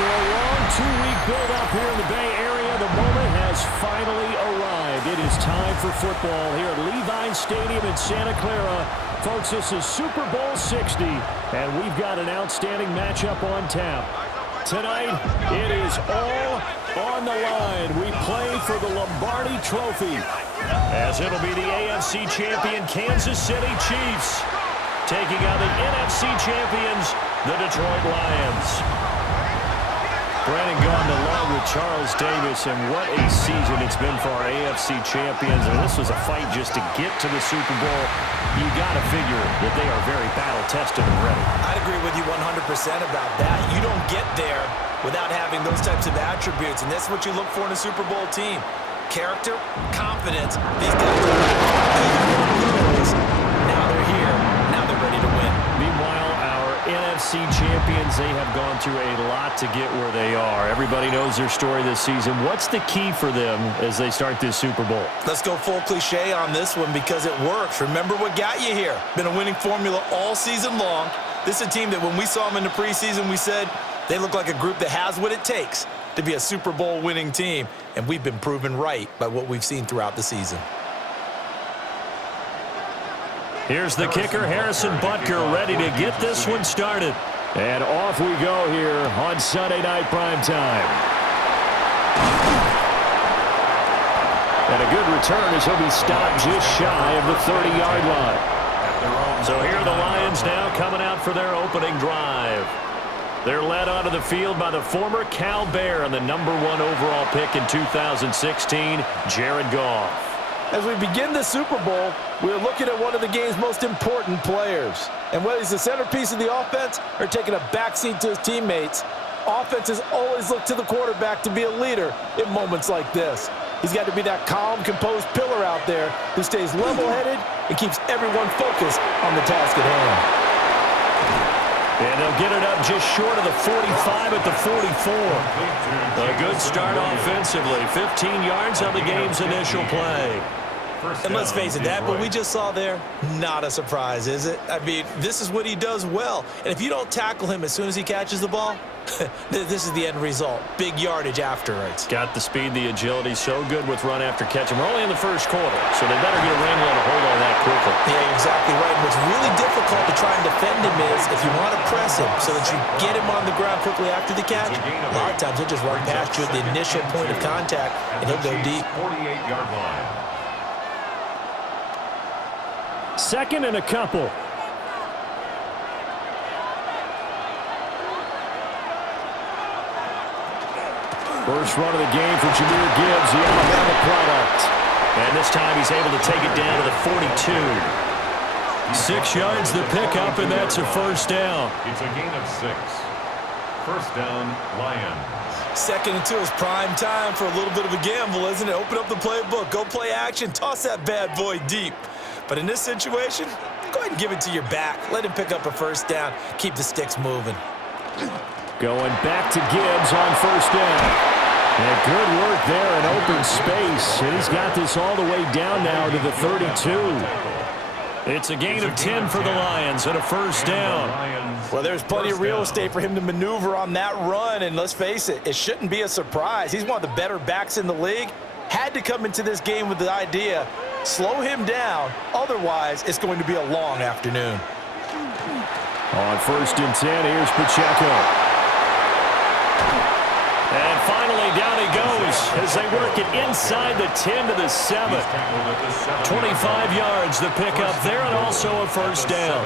After a long two-week build-up here in the Bay Area, the moment has finally arrived. It is time for football here at Levi Stadium in Santa Clara. Folks, this is Super Bowl 60, and we've got an outstanding matchup on tap. Tonight, it is all on the line. We play for the Lombardi Trophy, as it'll be the AFC champion Kansas City Chiefs taking on the NFC champions, the Detroit Lions. Brandon Gaudin along with Charles Davis, and what a season it's been for our AFC champions. And this was a fight just to get to the Super Bowl. You got to figure that they are very battle-tested and ready. I'd agree with you 100% about that. You don't get there without having those types of attributes, and that's what you look for in a Super Bowl team. Character, confidence. These guys are now they're here. Now they're ready to win. Meanwhile, our NFC champions, they have gone through a lot to get where they are. Everybody knows their story this season. What's the key for them as they start this Super Bowl? Let's go full cliche on this one because it works. Remember what got you here. Been a winning formula all season long. This is a team that when we saw them in the preseason, we said they look like a group that has what it takes to be a Super Bowl winning team. And we've been proven right by what we've seen throughout the season. Here's the kicker, Harrison Butker, ready to get this one started. And off we go here on Sunday Night Primetime. And a good return as he'll be stopped just shy of the 30-yard line. So here are the Lions now coming out for their opening drive. They're led onto the field by the former Cal Bear and the #1 overall pick in 2016, Jared Goff. As we begin the Super Bowl, we're looking at one of the game's most important players. And whether he's the centerpiece of the offense or taking a backseat to his teammates, offenses always look to the quarterback to be a leader in moments like this. He's got to be that calm, composed pillar out there who stays level-headed and keeps everyone focused on the task at hand. And they'll get it up just short of the 45 at the 44. A good start offensively. 15 yards on the game's initial play. And let's face it, that what we just saw there, not a surprise, is it? I mean, this is what he does well. And if you don't tackle him as soon as he catches the ball, this is the end result. Big yardage afterwards. Got the speed, the agility, so good with run after catch. And we're only in the first quarter, so they better get a wrangle and a hold on that quickly. Yeah, you're exactly right. And what's really difficult to try and defend him is if you want to press him so that you get him on the ground quickly after the catch, a lot of times he'll just run past you at the initial point of contact, and he'll go deep. 48-yard line. Second and a couple. First run of the game for Jahmyr Gibbs, the Alabama product. And this time he's able to take it down to the 42. 6 yards the pickup, and that's a first down. It's a gain of 6. First down, Lions. 2nd and 2 is prime time for a little bit of a gamble, isn't it? Open up the playbook, go play action, toss that bad boy deep. But in this situation, go ahead and give it to your back. Let him pick up a first down. Keep the sticks moving. Going back to Gibbs on first down. And good work there in open space. And he's got this all the way down now to the 32. It's a gain of 10 for the Lions and a first down. Well, there's plenty of real estate for him to maneuver on that run. And let's face it, it shouldn't be a surprise. He's one of the better backs in the league. Had to come into this game with the idea, slow him down. Otherwise, it's going to be a long afternoon. On first and 10, here's Pacheco. And finally, down he goes as they work it inside the 10 to the 7. 25 yards, the pickup there, and also a first down.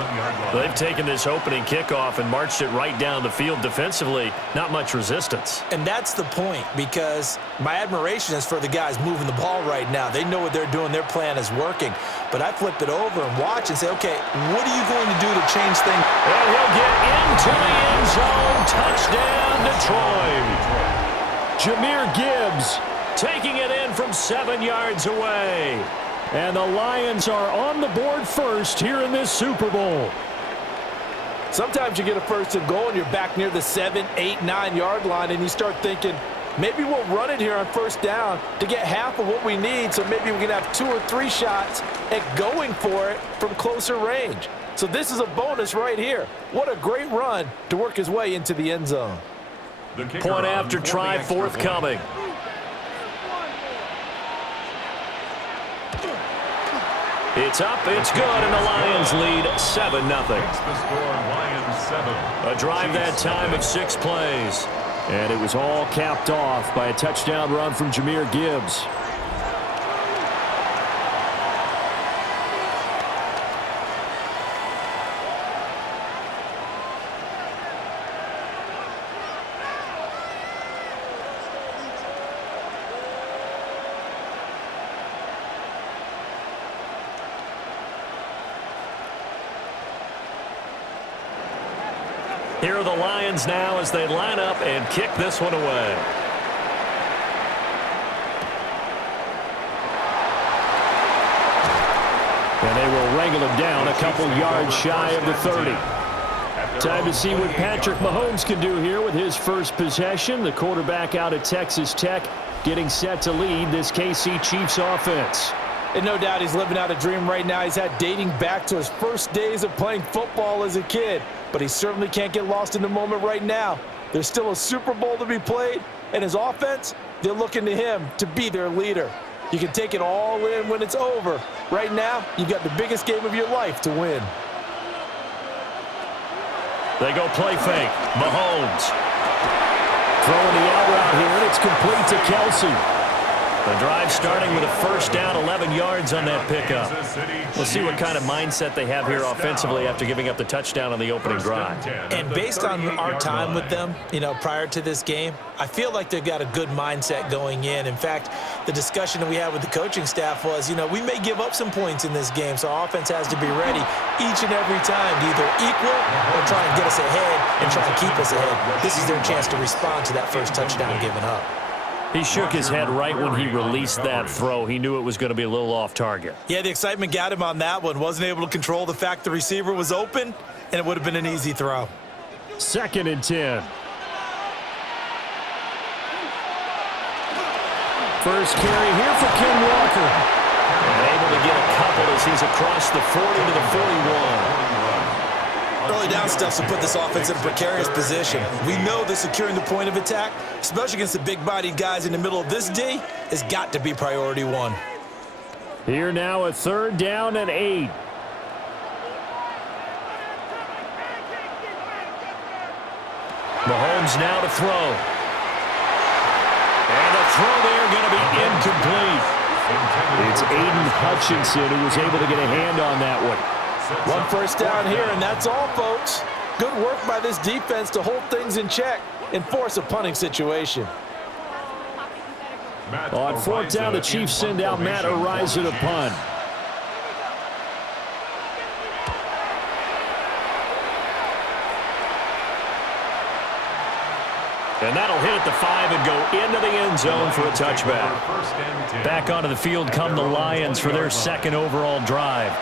They've taken this opening kickoff and marched it right down the field defensively. Not much resistance. And that's the point, because my admiration is for the guys moving the ball right now. They know what they're doing. Their plan is working. But I flip it over and watch and say, okay, what are you going to do to change things? And he'll get into the end zone. Touchdown, Detroit. Jahmyr Gibbs taking it in from 7 yards away. And the Lions are on the board first here in this Super Bowl. Sometimes you get a first and goal and you're back near the 7, 8, 9-yard line and you start thinking, maybe we'll run it here on first down to get half of what we need, so maybe we can have 2 or 3 shots at going for it from closer range. So this is a bonus right here. What a great run to work his way into the end zone. The kicker Point on after for the try extra forthcoming. It's up, it's good, and the Lions lead 7-0. Makes the score Lions 7. A drive that time of 6 plays. And it was all capped off by a touchdown run from Jahmyr Gibbs. Here are the Lions now as they line up and kick this one away. And they will wrangle him down a couple yards shy of the 30. Time to see what Patrick Mahomes can do here with his first possession. The quarterback out of Texas Tech getting set to lead this KC Chiefs offense. And no doubt he's living out a dream right now. He's had dating back to his first days of playing football as a kid. But he certainly can't get lost in the moment right now. There's still a Super Bowl to be played, and his offense, they're looking to him to be their leader. You can take it all in when it's over. Right now, you've got the biggest game of your life to win. They go play fake. Mahomes throwing the out route here, and it's complete to Kelsey. The drive starting with a first down, 11 yards on that pickup. We'll see what kind of mindset they have here offensively after giving up the touchdown on the opening drive. And based on our time with them, prior to this game, I feel like they've got a good mindset going in. In fact, the discussion that we had with the coaching staff was, we may give up some points in this game, so our offense has to be ready each and every time to either equal or try and get us ahead and try and keep us ahead. This is their chance to respond to that first touchdown given up. He shook his head right when he released that throw. He knew it was going to be a little off target. Yeah, the excitement got him on that one. Wasn't able to control the fact the receiver was open, and it would have been an easy throw. 2nd and 10. First carry here for Ken Walker. And able to get a couple as he's across the 40 to the 41. Early down stuff to put this offense in a precarious position. We know that securing the point of attack, especially against the big-bodied guys in the middle of this D, has got to be priority one. Here now a 3rd down and 8. Mahomes now to throw. And the throw there going to be incomplete. It's Aiden Hutchinson who was able to get a hand on that one. One first down here, and that's all, folks. Good work by this defense to hold things in check and force a punting situation. On 4th down, the Chiefs send out Matt Ariza to punt. And that'll hit at the 5 and go into the end zone for a touchback. Back onto the field come the Lions for their 2nd overall drive.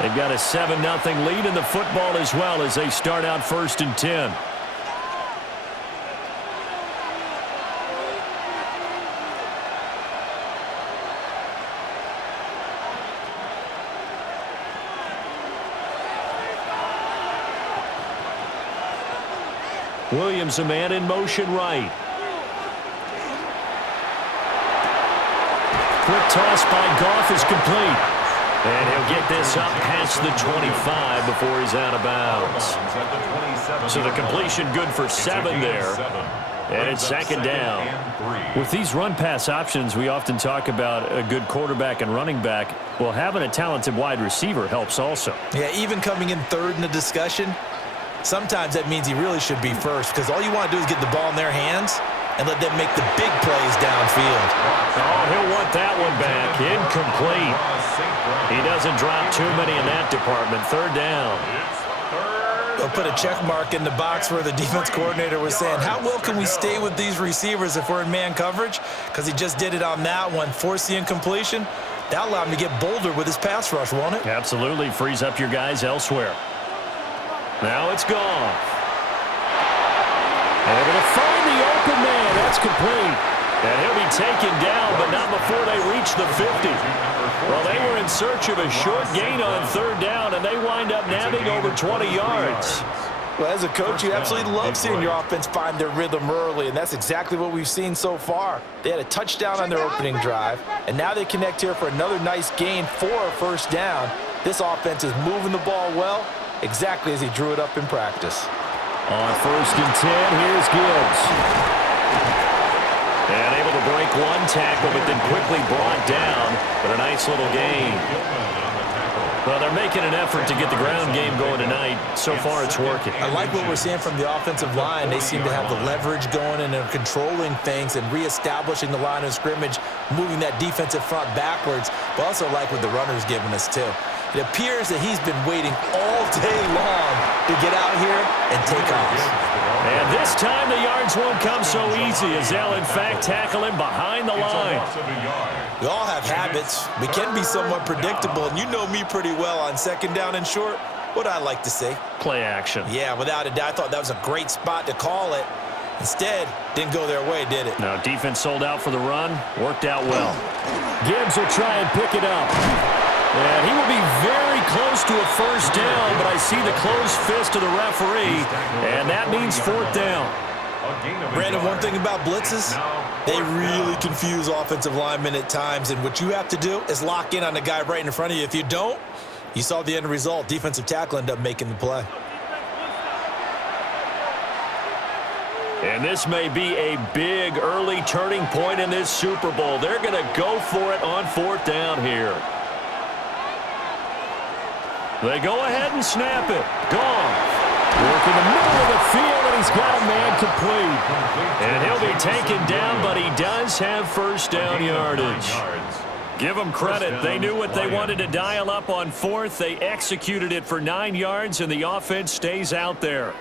They've got a 7-0 lead in the football as well as they start out 1st and 10. Williams, a man in motion right. Quick toss by Goff is complete. And he'll get this up past the 25 before he's out of bounds. So the completion good for 7 there. And it's 2nd down. With these run-pass options, we often talk about a good quarterback and running back. Well, having a talented wide receiver helps also. Yeah, even coming in 3rd in the discussion, sometimes that means he really should be first because all you want to do is get the ball in their hands and let them make the big plays downfield. Oh, he'll want that one back. Incomplete. He doesn't drop too many in that department. 3rd down. They'll put a check mark in the box where the defense coordinator was saying, how well can we stay with these receivers if we're in man coverage? Because he just did it on that one. Force the incompletion. That'll allow him to get bolder with his pass rush, won't it? Absolutely. Frees up your guys elsewhere. Now it's gone. Able to find the open man. That's complete. And he'll be taken down, but not before they reach the 50. Well, they were in search of a short gain on 3rd down, and they wind up nabbing over 20 yards. Well, as a coach, you absolutely love seeing your offense find their rhythm early, and that's exactly what we've seen so far. They had a touchdown on their opening drive, and now they connect here for another nice gain for a first down. This offense is moving the ball well, exactly as he drew it up in practice. On 1st and 10, here's Gibbs. And able to break one tackle, but then quickly brought down, but a nice little gain. Well, they're making an effort to get the ground game going tonight. So far, it's working. I like what we're seeing from the offensive line. They seem to have the leverage going and they're controlling things and reestablishing the line of scrimmage, moving that defensive front backwards, but also like what the runner's giving us, too. It appears that he's been waiting all day long to get out here and take off. And this time the yards won't come so easy as they'll, in fact, tackle him behind the line. We all have habits. We can be somewhat predictable, and you know me pretty well on 2nd down and short. What I like to say? Play action. Yeah, without a doubt, I thought that was a great spot to call it. Instead, didn't go their way, did it? No, defense sold out for the run. Worked out well. Gibbs will try and pick it up. And he will be very close to a first down, but I see the closed fist of the referee, and that means 4th down. Brandon, one thing about blitzes, they really confuse offensive linemen at times, and what you have to do is lock in on the guy right in front of you. If you don't, you saw the end result. Defensive tackle ended up making the play. And this may be a big early turning point in this Super Bowl. They're going to go for it on 4th down here. They go ahead and snap it. Gone. Work in the middle of the field, and he's got a man complete. And he'll be taken down, but he does have first down yardage. Give them credit. They knew what they wanted to dial up on 4th. They executed it for 9 yards, and the offense stays out there.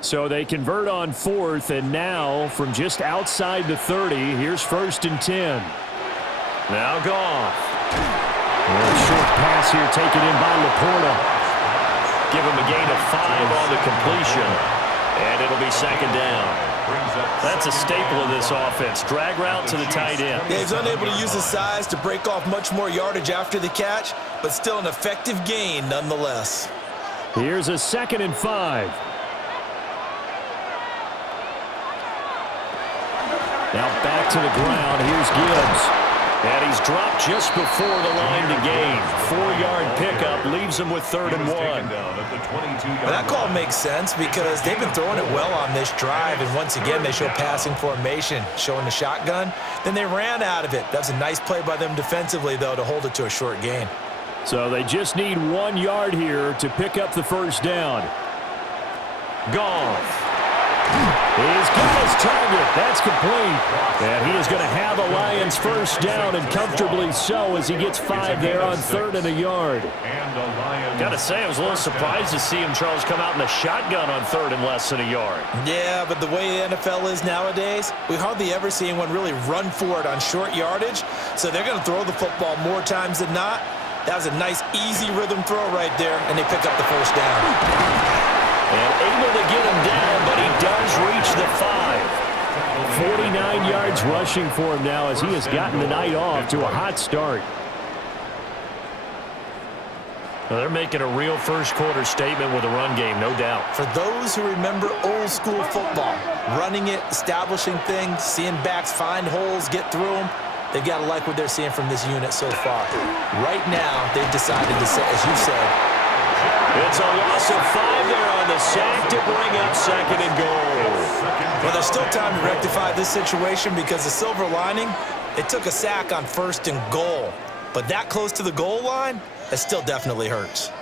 So they convert on 4th, and now from just outside the 30, here's 1st and 10. Now Goff. A short pass here taken in by Laporta. Give him a gain of 5 on the completion. And it'll be 2nd down. That's a staple of this offense. Drag route to the tight end. Yeah, he's unable to use his size to break off much more yardage after the catch, but still an effective gain nonetheless. Here's a 2nd and 5. Now back to the ground. Here's Gibbs. And he's dropped just before the line to gain. 4-yard pickup leaves him with 3rd and 1. Well, that call makes sense because they've been throwing it well on this drive, and once again they show passing formation, showing the shotgun. Then they ran out of it. That's a nice play by them defensively, though, to hold it to a short gain. So they just need 1 yard here to pick up the first down. Goff. He's got his target. That's complete. And he is going to have the Lions first down, and comfortably so, as he gets 5 there on 3rd and a yard. Got to say, I was a little surprised to see him, Charles, come out in the shotgun on 3rd and less than a yard. Yeah, but the way the NFL is nowadays, we hardly ever see anyone really run for it on short yardage. So they're going to throw the football more times than not. That was a nice, easy rhythm throw right there, and they pick up the first down. And able to get him down, but he does reach the 5. 49 yards rushing for him now as he has gotten the night off to a hot start. Well, they're making a real first-quarter statement with a run game, no doubt. For those who remember old-school football, running it, establishing things, seeing backs find holes, get through them, they've got to like what they're seeing from this unit so far. Right now, they've decided to say, as you said, it's a loss of 5 there on the sack to bring up 2nd and goal. Well, there's still time to rectify this situation because the silver lining, they took a sack on 1st and goal. But that close to the goal line, that still definitely hurts.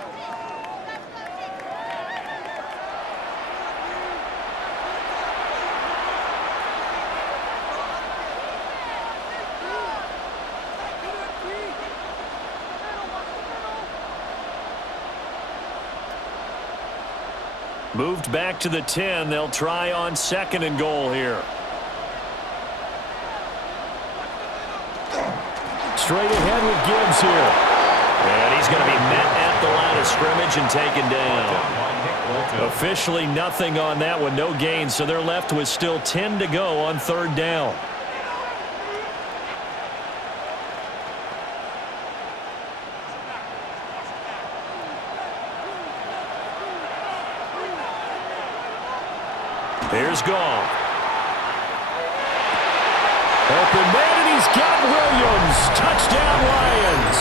Moved back to the 10. They'll try on 2nd and goal here. Straight ahead with Gibbs here. And he's going to be met at the line of scrimmage and taken down. Officially nothing on that one, no gain, so they're left with still 10 to go on 3rd down. Here's Goff. Open man, and he's got Williams. Touchdown, Lions.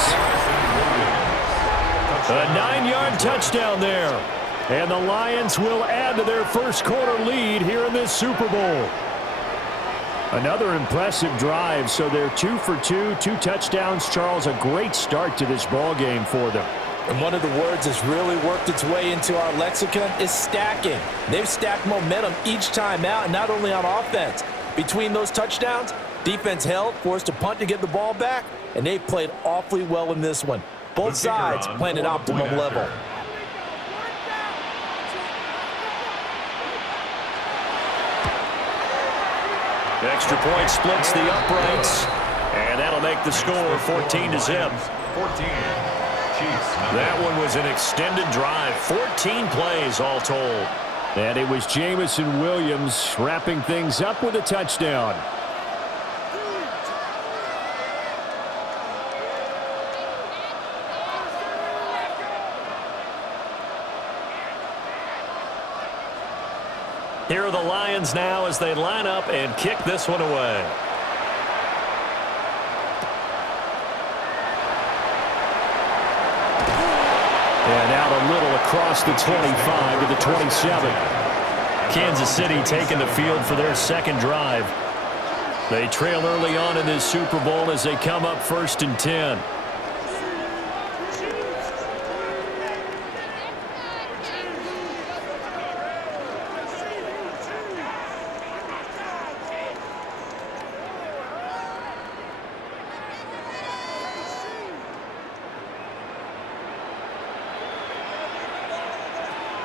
A 9-yard touchdown there. And the Lions will add to their first quarter lead here in this Super Bowl. Another impressive drive, so they're 2 for 2, 2 touchdowns. Charles, a great start to this ball game for them. And one of the words that's really worked its way into our lexicon is stacking. They've stacked momentum each time out, and not only on offense. Between those touchdowns, defense held, forced a punt to get the ball back, and they've played awfully well in this one. Both sides playing at optimum level. Extra point splits the uprights, and that'll make the score 14-0. 14. Chiefs. That one was an extended drive, 14 plays all told. And it was Jameson Williams wrapping things up with a touchdown. Here are the Lions now as they line up and kick this one away. And out a little across the 25 to the 27. Kansas City taking the field for their second drive. They trail early on in this Super Bowl as they come up 1st and 10.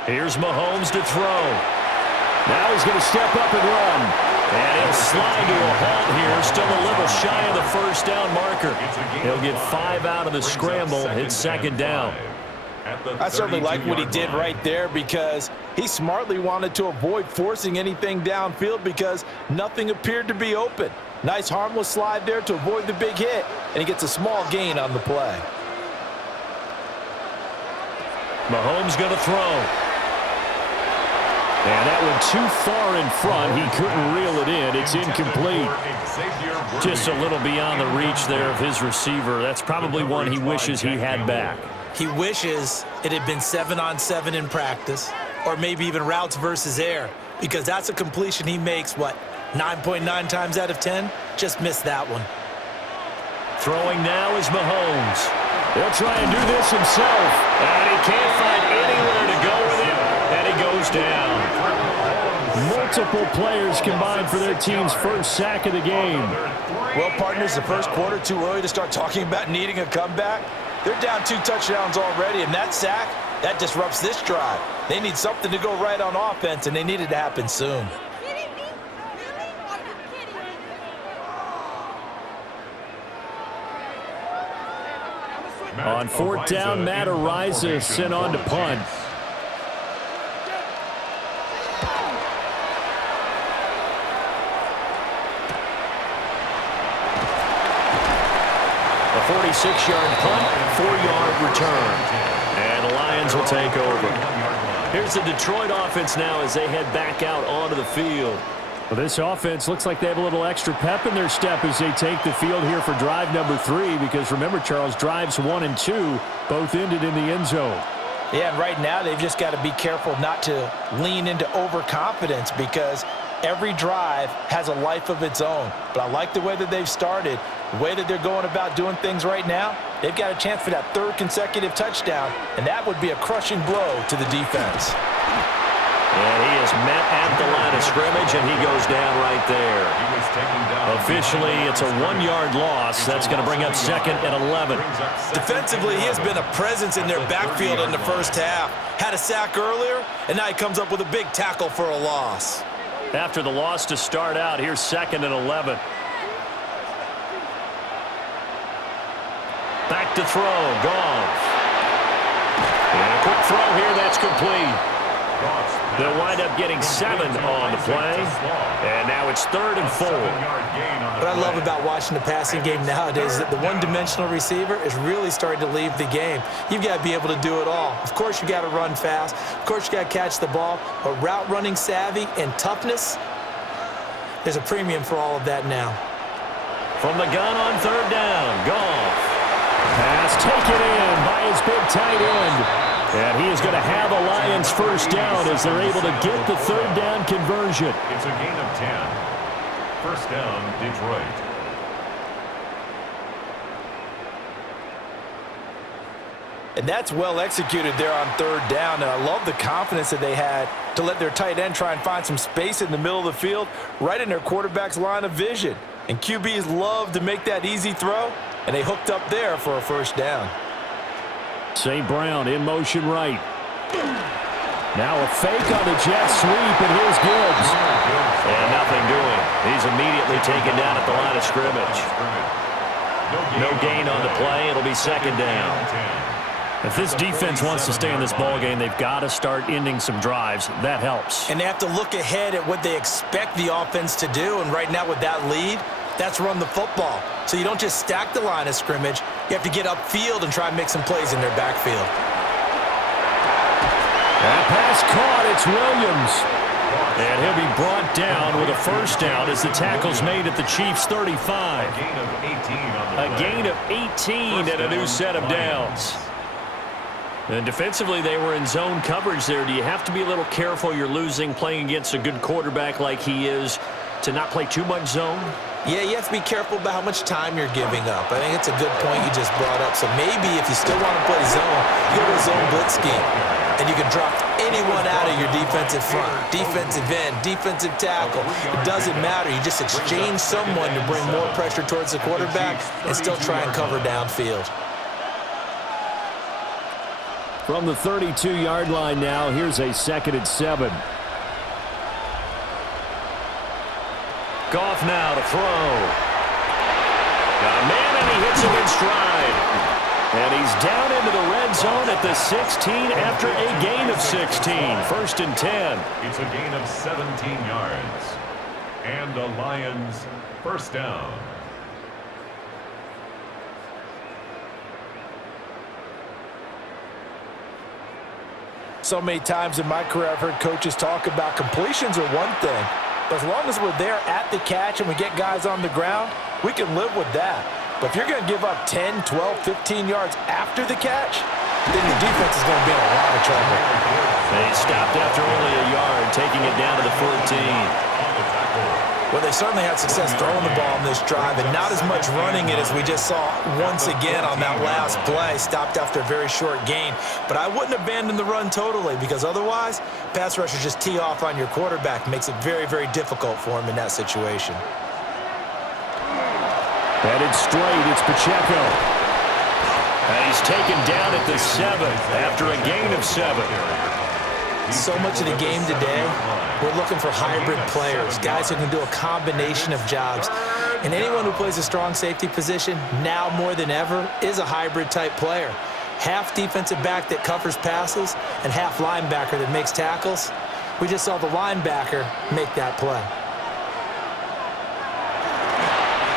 Here's Mahomes to throw. Now he's going to step up and run. And he'll slide to a halt here. Still a little shy of the first down marker. He'll get 5 out of the scramble. Hits second down. I certainly like what he did right there because he smartly wanted to avoid forcing anything downfield because nothing appeared to be open. Nice harmless slide there to avoid the big hit, and he gets a small gain on the play. Mahomes going to throw. And that one too far in front. He couldn't reel it in. It's incomplete. Just a little beyond the reach there of his receiver. That's probably one he wishes he had back. He wishes it had been 7-on-7 in practice, or maybe even routes versus air, because that's a completion he makes, 9.9 times out of 10? Just missed that one. Throwing now is Mahomes. He'll try and do this himself. And he can't find anywhere to go with it. And he goes down. Multiple players combined for their team's first sack of the game. Well, partners, the first quarter too early to start talking about needing a comeback. They're down 2 touchdowns already, and that sack, that disrupts this drive. They need something to go right on offense, and they need it to happen soon. On 4th down, Matt Ariza sent on to punt. A 46-yard punt, 4-yard return. And the Lions will take over. Here's the Detroit offense now as they head back out onto the field. Well, this offense looks like they have a little extra pep in their step as they take the field here for drive number 3, because remember, Charles, drives 1 and 2 both ended in the end zone. Yeah, and right now they've just got to be careful not to lean into overconfidence because every drive has a life of its own. But I like the way that they've started, the way that they're going about doing things right now. They've got a chance for that 3rd consecutive touchdown, and that would be a crushing blow to the defense. And he is met at the line of scrimmage, and he goes down right there. Officially, it's a 1-yard loss. That's going to bring up 2nd and 11. Defensively, he has been a presence in their backfield in the first half. Had a sack earlier, and now he comes up with a big tackle for a loss. After the loss to start out, here's 2nd and 11. Back to throw, Goff. And a quick throw here, that's complete. They'll wind up getting 7 on the play. And now it's 3rd and 4. What I love about watching the passing game nowadays is that the one-dimensional receiver is really starting to leave the game. You've got to be able to do it all. Of course, you got to run fast. Of course, you got to catch the ball. But route running savvy and toughness, there's a premium for all of that now. From the gun on 3rd down, Goff. Pass taken in by his big tight end. And he is going to have a Lions first down as they're able to get the 3rd down conversion. It's a gain of 10. First down, Detroit. And that's well executed there on 3rd down. And I love the confidence that they had to let their tight end try and find some space in the middle of the field, right in their quarterback's line of vision. And QBs love to make that easy throw, and they hooked up there for a first down. St. Brown in motion right. Now a fake on the jet sweep, and here's Gibbs. And nothing doing. He's immediately taken down at the line of scrimmage. No gain on the play. It'll be 2nd down. If this defense wants to stay in this ballgame, they've got to start ending some drives. That helps. And they have to look ahead at what they expect the offense to do. And right now with that lead, that's run the football. So you don't just stack the line of scrimmage. You have to get upfield and try and make some plays in their backfield. That pass caught. It's Williams. And he'll be brought down with a first down as the tackle's made at the Chiefs' 35. A gain of 18 and a new set of downs. And defensively, they were in zone coverage there. Do you have to be a little careful you're losing playing against a good quarterback like he is to not play too much zone? Yeah, you have to be careful about how much time you're giving up. I think it's a good point you just brought up. So maybe if you still want to play zone, you go to a zone blitz scheme. And you can drop anyone out of your defensive front, defensive end, defensive tackle. It doesn't matter. You just exchange someone to bring more pressure towards the quarterback and still try and cover downfield. From the 32-yard line now, here's a 2nd and 7. Goff now to throw. Got a man, and he hits him in stride. And he's down into the red zone at the 16 after a gain of 16. 1st and 10. It's a gain of 17 yards. And a Lions first down. So many times in my career I've heard coaches talk about completions are one thing, but as long as we're there at the catch and we get guys on the ground, we can live with that. But if you're going to give up 10, 12, 15 yards after the catch, then the defense is going to be in a lot of trouble. They stopped after only a yard, taking it down to the 14. Well, they certainly had success throwing the ball on this drive, and not as much running it as we just saw once again on that last play. Stopped after a very short gain. But I wouldn't abandon the run totally, because otherwise, pass rushers just tee off on your quarterback. Makes it very, very difficult for him in that situation. Headed straight, it's Pacheco. And he's taken down at the 7 after a gain of 7. So much of the game today, we're looking for hybrid players, guys who can do a combination of jobs. And anyone who plays a strong safety position, now more than ever, is a hybrid type player. Half defensive back that covers passes and half linebacker that makes tackles. We just saw the linebacker make that play.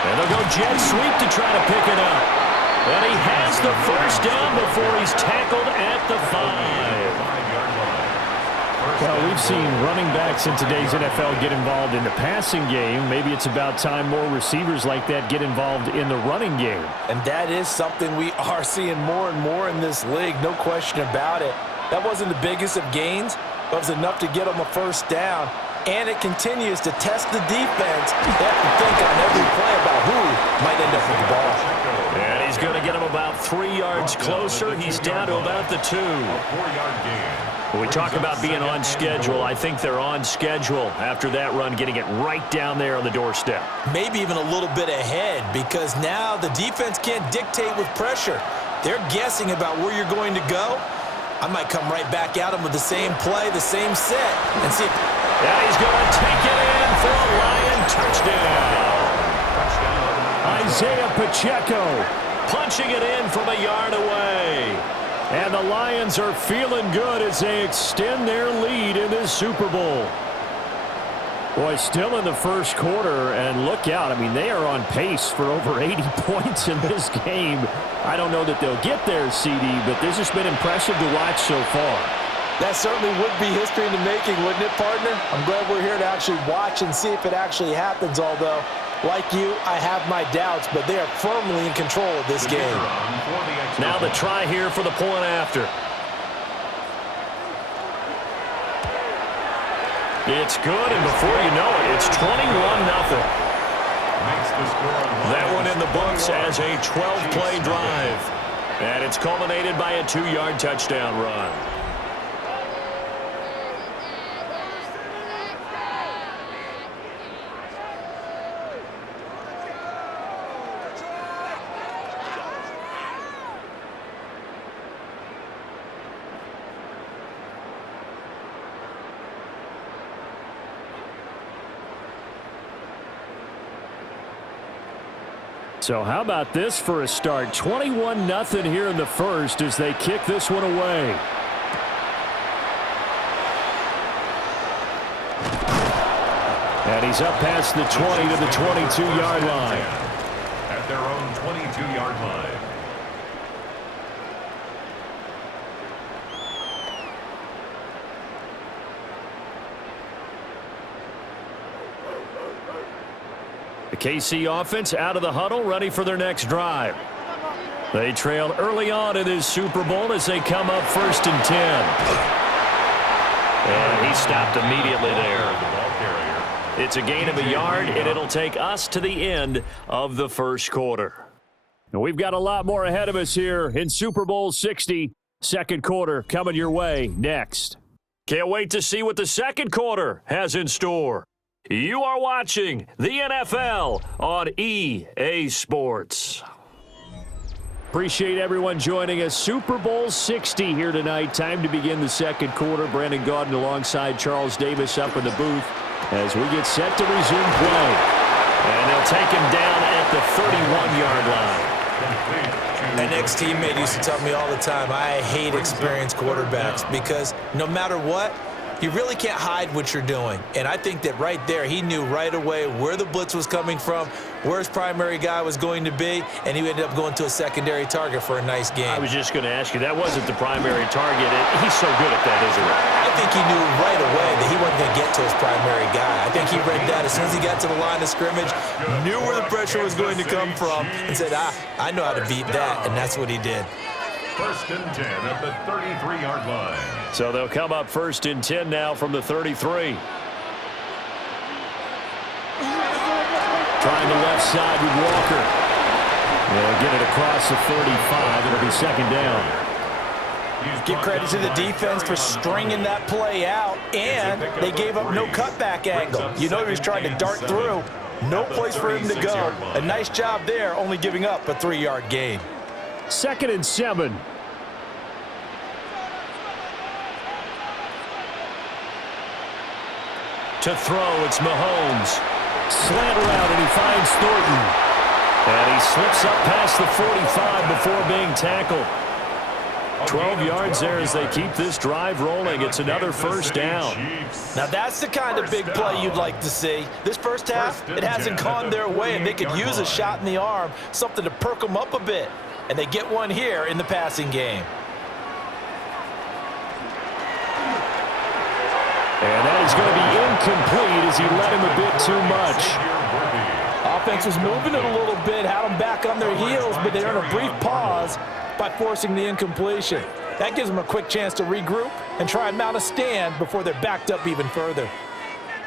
And they'll go jet sweep to try to pick it up. And he has the first down before he's tackled at the 5. Well, we've seen running backs in today's NFL get involved in the passing game. Maybe it's about time more receivers like that get involved in the running game. And that is something we are seeing more and more in this league, no question about it. That wasn't the biggest of gains, but it was enough to get them a first down. And it continues to test the defense. They have to think on every play about who might end up with the ball. And he's going to get him about 3 yards closer. He's down to about the 2. When we talk about being on schedule, I think they're on schedule after that run, getting it right down there on the doorstep. Maybe even a little bit ahead, because now the defense can't dictate with pressure. They're guessing about where you're going to go. I might come right back at him with the same play, the same set, and see if... And he's going to take it in for a Lion touchdown. Isaiah Pacheco punching it in from a yard away. And the Lions are feeling good as they extend their lead in this Super Bowl. Boy, still in the first quarter, and look out. I mean, they are on pace for over 80 points in this game. I don't know that they'll get there, CD, but this has been impressive to watch so far. That certainly would be history in the making, wouldn't it, partner? I'm glad we're here to actually watch and see if it actually happens, although, like you, I have my doubts, but they are firmly in control of this game. Now the try here for the point after. It's good, and before you know it, it's 21-0. That one in the books as a 12-play drive. And it's culminated by a 2-yard touchdown run. So how about this for a start? 21-0 here in the first as they kick this one away. And he's up past the 20 to the 22-yard line. At their own 22-yard line. The KC offense out of the huddle, ready for their next drive. They trailed early on in this Super Bowl as they come up 1st and 10. And he stopped immediately there. It's a gain of a yard, and it'll take us to the end of the first quarter. And we've got a lot more ahead of us here in Super Bowl 60. Second quarter coming your way next. Can't wait to see what the second quarter has in store. You are watching the NFL on EA Sports. Appreciate everyone joining us. Super Bowl 60 here tonight. Time to begin the second quarter. Brandon Gaudin alongside Charles Davis up in the booth as we get set to resume play. And they'll take him down at the 31-yard line. An ex-teammate used to tell me all the time, I hate experienced quarterbacks because no matter what, you really can't hide what you're doing. And I think that right there, he knew right away where the blitz was coming from, where his primary guy was going to be, and he ended up going to a secondary target for a nice game. I was just going to ask you, that wasn't the primary target. He's so good at that, isn't he? I think he knew right away that he wasn't going to get to his primary guy. I think he read that as soon as he got to the line of scrimmage, knew where the pressure was going to come from, and said, I know how to beat that, and that's what he did. 1st and 10 at the 33-yard line. So they'll come up 1st and 10 now from the 33. Trying the left side with Walker. They'll get it across the 35. It'll be second down. Give credit to the defense for stringing that play out, and they gave up no cutback angle. You know he was trying to dart through. No place for him to go. A nice job there, only giving up a 3-yard gain. 2nd and 7. To throw, it's Mahomes. Slant route, and he finds Thornton. And he slips up past the 45 before being tackled. 12 yards there as they keep this drive rolling. It's another first down. Now that's the kind of big play you'd like to see. This first half, it hasn't gone their way, and they could use a shot in the arm, something to perk them up a bit. And they get one here in the passing game. And that is going to be incomplete as he led him a bit too much. Offense was moving it a little bit, had them back on their heels, but they earned a brief pause by forcing the incompletion. That gives them a quick chance to regroup and try and mount a stand before they're backed up even further.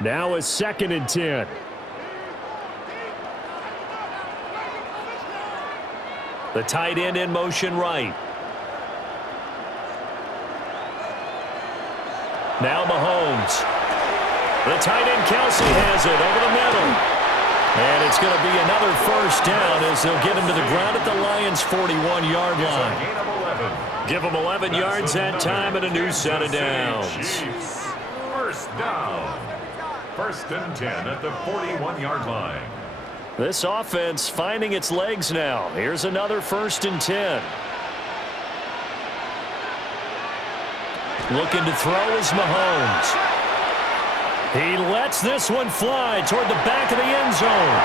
Now it's 2nd and 10. The tight end in motion right. Now Mahomes. The tight end Kelsey has it over the middle. And it's going to be another first down as they'll get him to the ground at the Lions' 41-yard line. Give them 11 yards that time and a new set of downs. First down. 1st and 10 at the 41-yard line. This offense finding its legs now. Here's another 1st and 10. Looking to throw is Mahomes. He lets this one fly toward the back of the end zone.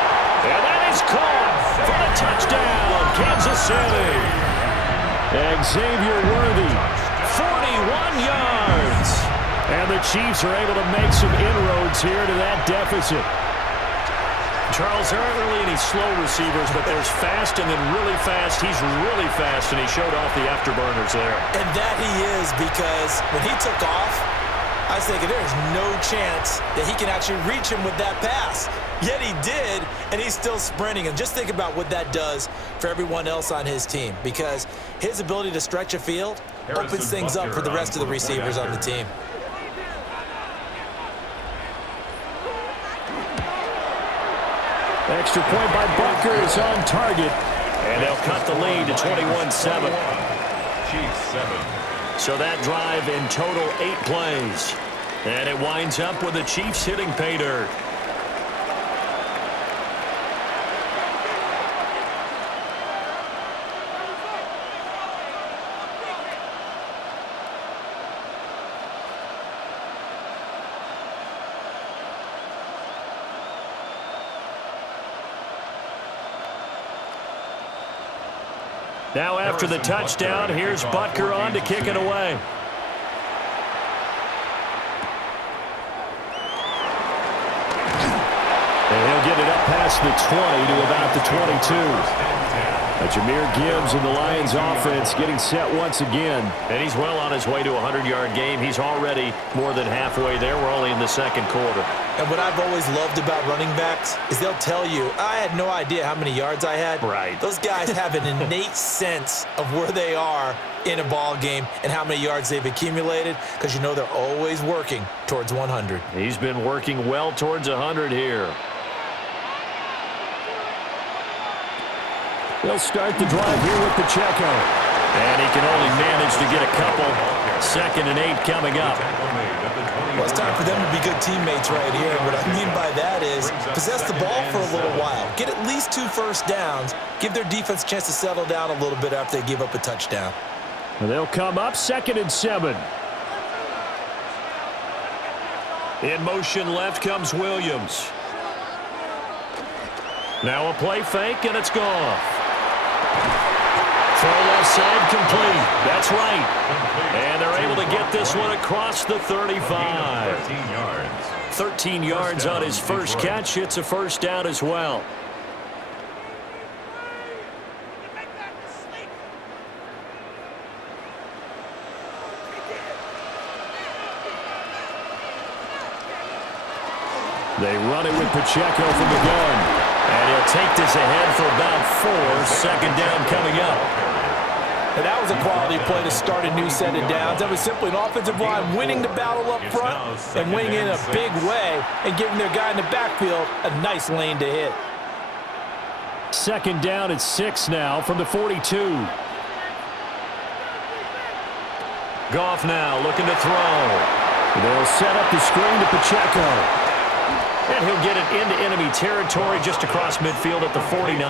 And that is caught for the touchdown, Kansas City. Xavier Worthy, 41 yards. And the Chiefs are able to make some inroads here to that deficit. Charles, there aren't really any slow receivers, but there's fast and then really fast. He's really fast, and he showed off the afterburners there. And that he is, because when he took off, I was thinking there's no chance that he can actually reach him with that pass. Yet he did, and he's still sprinting. And just think about what that does for everyone else on his team, because his ability to stretch a field opens things up for the rest of the receivers on the team. Extra point by Butker is on target. And they'll cut the lead to 21-7. Chiefs 7. So that drive in total 8 plays. And it winds up with the Chiefs hitting pay dirt. Now after the touchdown, here's Butker on to kick it away. And he'll get it up past the 20 to about the 22. Jahmyr Gibbs and the Lions offense getting set once again. And he's well on his way to a 100-yard game. He's already more than halfway there. We're only in the second quarter. And what I've always loved about running backs is they'll tell you, I had no idea how many yards I had. Right. Those guys have an innate sense of where they are in a ball game and how many yards they've accumulated, because you know they're always working towards 100. He's been working well towards 100 here. They'll start the drive here with Pacheco. And he can only manage to get a couple. 2nd and 8 coming up. Well, it's time for them to be good teammates right here. What I mean by that is possess the ball for a little while. Get at least 2 first downs. Give their defense a chance to settle down a little bit after they give up a touchdown. And they'll come up 2nd and 7. In motion left comes Williams. Now a play fake, and it's gone. Throw left side complete. That's right. And they're able to get this one across the 35. 13 yards. 13 yards on his first catch. It's a first down as well. They run it with Pacheco from the gun. And he'll take this ahead for about 4. 2nd down coming up. And that was a quality play to start a new set of downs. That was simply an offensive line winning the battle up front and winning in a big way and giving their guy in the backfield a nice lane to hit. 2nd down at 6 now from the 42. Goff now looking to throw. They'll set up the screen to Pacheco. And he'll get it into enemy territory just across midfield at the 49.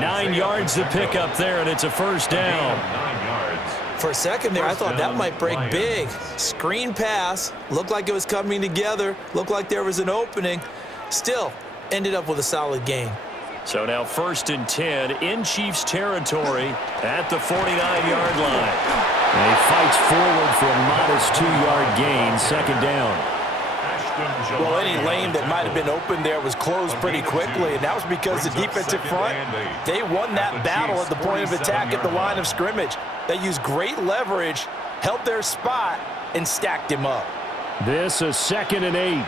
9 yards to pick up there, and it's a first down. 9 yards. For a second there, I thought that might break big. Screen pass. Looked like it was coming together. Looked like there was an opening. Still, ended up with a solid gain. So now 1st and 10 in Chiefs territory at the 49-yard line. And he fights forward for a modest 2-yard gain, 2nd down. Well, any lane that might have been open there was closed pretty quickly, and that was because the defensive front, they won that battle at the point of attack at the line of scrimmage. They used great leverage, held their spot, and stacked him up. This is 2nd and 8.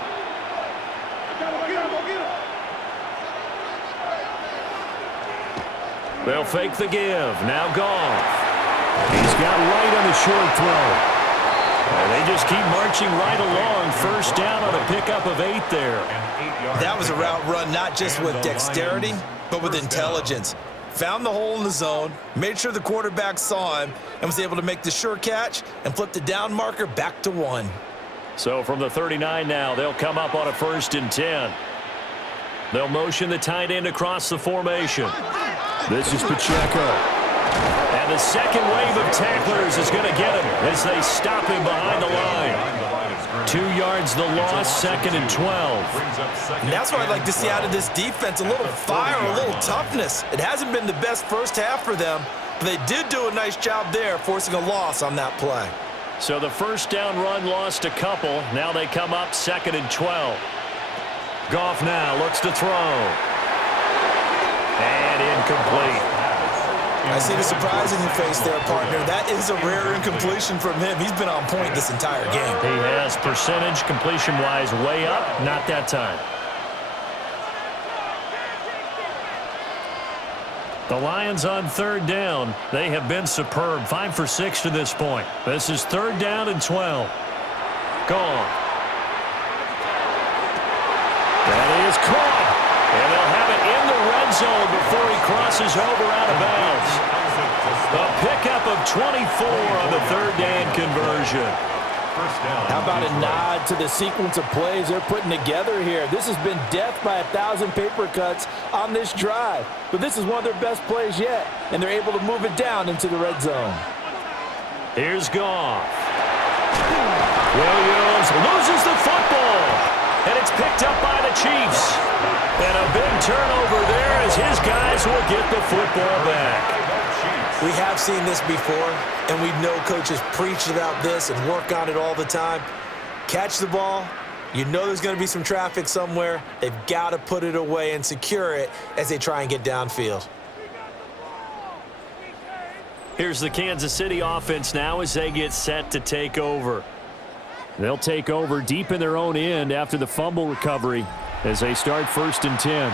They'll fake the give. Now Goff. He's got right on the short throw. And they just keep marching right along. First down on a pickup of 8 there. That was a route run not just with dexterity, but with intelligence. Found the hole in the zone, made sure the quarterback saw him, and was able to make the sure catch and flip the down marker back to 1. So from the 39 now, they'll come up on a 1st and 10. They'll motion the tight end across the formation. This is Pacheco. And the second wave of tacklers is going to get him as they stop him behind the line. 2 yards the loss, 2nd and 12. And that's what I'd like to see out of this defense, a little fire, a little toughness. It hasn't been the best first half for them, but they did do a nice job there, forcing a loss on that play. So the first down run lost a couple. Now they come up 2nd and 12. Goff now looks to throw. And incomplete. I see the surprise in your face there, partner. That is a rare incompletion from him. He's been on point this entire game. He has percentage completion-wise way up. Not that time. The Lions on 3rd down. They have been superb. 5 for 6 to this point. This is 3rd down and 12. Gone. That is caught. And they'll have it in the red zone before he crosses over out of bounds. A pickup of 24 on the 3rd down conversion. How about a nod to the sequence of plays they're putting together here? This has been death by 1,000 paper cuts on this drive. But this is one of their best plays yet, and they're able to move it down into the red zone. Here's Goff. Williams loses the football, and it's picked up by the Chiefs. And a big turnover there as his guys will get the football back. We have seen this before, and we know coaches preach about this and work on it all the time. Catch the ball. You know there's going to be some traffic somewhere. They've got to put it away and secure it as they try and get downfield. Here's the Kansas City offense now as they get set to take over. They'll take over deep in their own end after the fumble recovery as they start 1st and 10.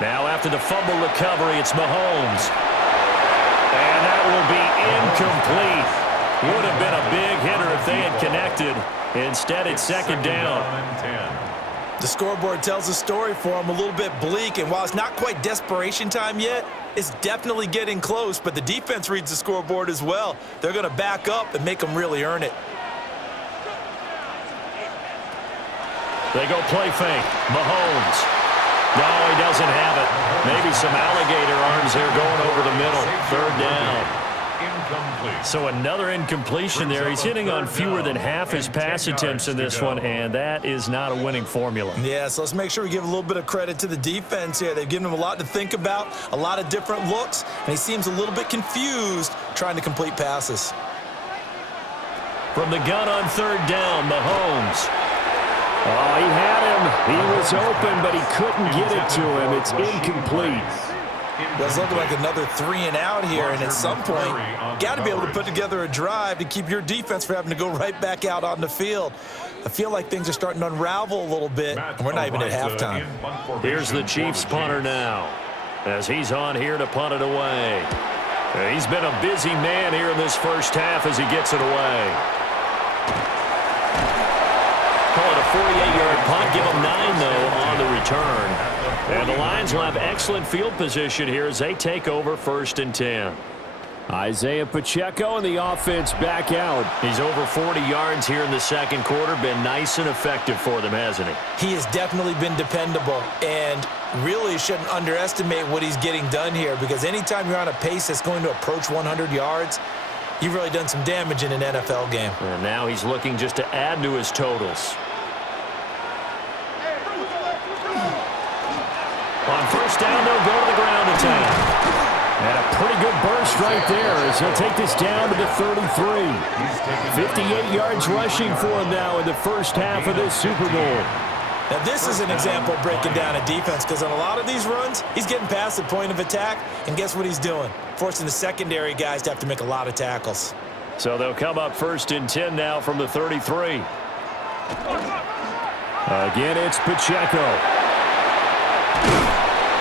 Now after the fumble recovery, it's Mahomes. And that will be incomplete. Would have been a big hitter if they had connected. Instead, it's 2nd down. The scoreboard tells a story for him, a little bit bleak, and while it's not quite desperation time yet, it's definitely getting close, but the defense reads the scoreboard as well. They're going to back up and make them really earn it. They go play fake. Mahomes. No, he doesn't have it. Maybe some alligator arms there going over the middle. 3rd down. Incomplete. So another incompletion there. He's hitting on fewer than half his pass attempts in this one, and that is not a winning formula. Yeah, so let's make sure we give a little bit of credit to the defense here. They've given him a lot to think about, a lot of different looks, and he seems a little bit confused trying to complete passes. From the gun on 3rd down, Mahomes. Oh, he had him. He was open, but he couldn't get it to him. It's incomplete. It's looking like another 3 and out here, and at some point, got to be able to put together a drive to keep your defense from having to go right back out on the field. I feel like things are starting to unravel a little bit, and we're not even at halftime. Here's the Chiefs punter now, as he's on here to punt it away. He's been a busy man here in this first half as he gets it away. Call it a 48-yard punt. Give them 9, though, on the return. And the Lions will have excellent field position here as they take over 1st and 10. Isaiah Pacheco and the offense back out. He's over 40 yards here in the 2nd quarter. Been nice and effective for them, hasn't he? He has definitely been dependable, and really shouldn't underestimate what he's getting done here, because anytime you're on a pace that's going to approach 100 yards, you've really done some damage in an NFL game. And now he's looking just to add to his totals. On 1st down, they'll go to the ground attack. And a pretty good burst right there as he'll take this down to the 33. 58 yards rushing for him now in the first half of this Super Bowl. Now, this is an example of breaking down a defense, because on a lot of these runs, he's getting past the point of attack, and guess what he's doing? Forcing the secondary guys to have to make a lot of tackles. So they'll come up 1st and 10 now from the 33. Again, it's Pacheco.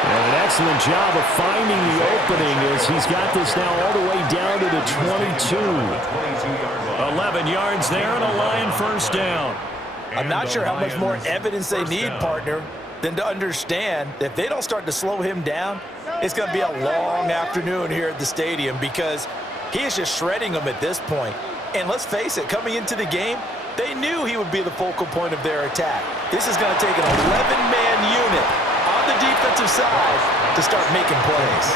And an excellent job of finding the opening as he's got this now all the way down to the 22. 11 yards there and a Lion 1st down. I'm not sure how much more evidence they need, partner. than to understand that if they don't start to slow him down, it's going to be a long afternoon here at the stadium because he is just shredding them at this point. And let's face it, coming into the game, they knew he would be the focal point of their attack. This is going to take an 11-man unit on the defensive side to start making plays.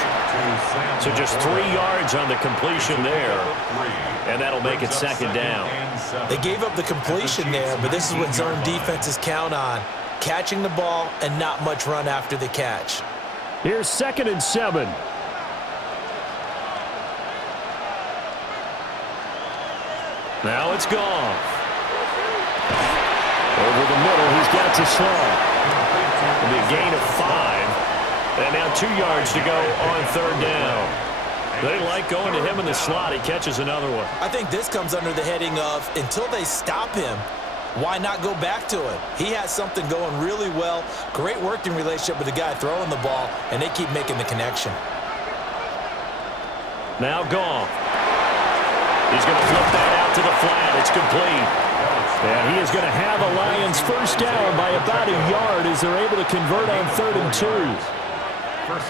So just 3 yards on the completion there, and that'll make it second down. They gave up the completion there, but this is what zone defenses count on, catching the ball and not much run after the catch. Here's 2nd and 7. Now it's gone. Over the middle, he's got to slow. It'll be a gain of 5. And now 2 yards to go on 3rd down. They like going to him in the slot. He catches another one. I think this comes under the heading of until they stop him, why not go back to him? He has something going really well. Great working relationship with the guy throwing the ball, and they keep making the connection. Now gone. He's going to flip that out to the flat. It's complete. And he is going to have the Lions first down by about a yard as they're able to convert on 3rd and 2.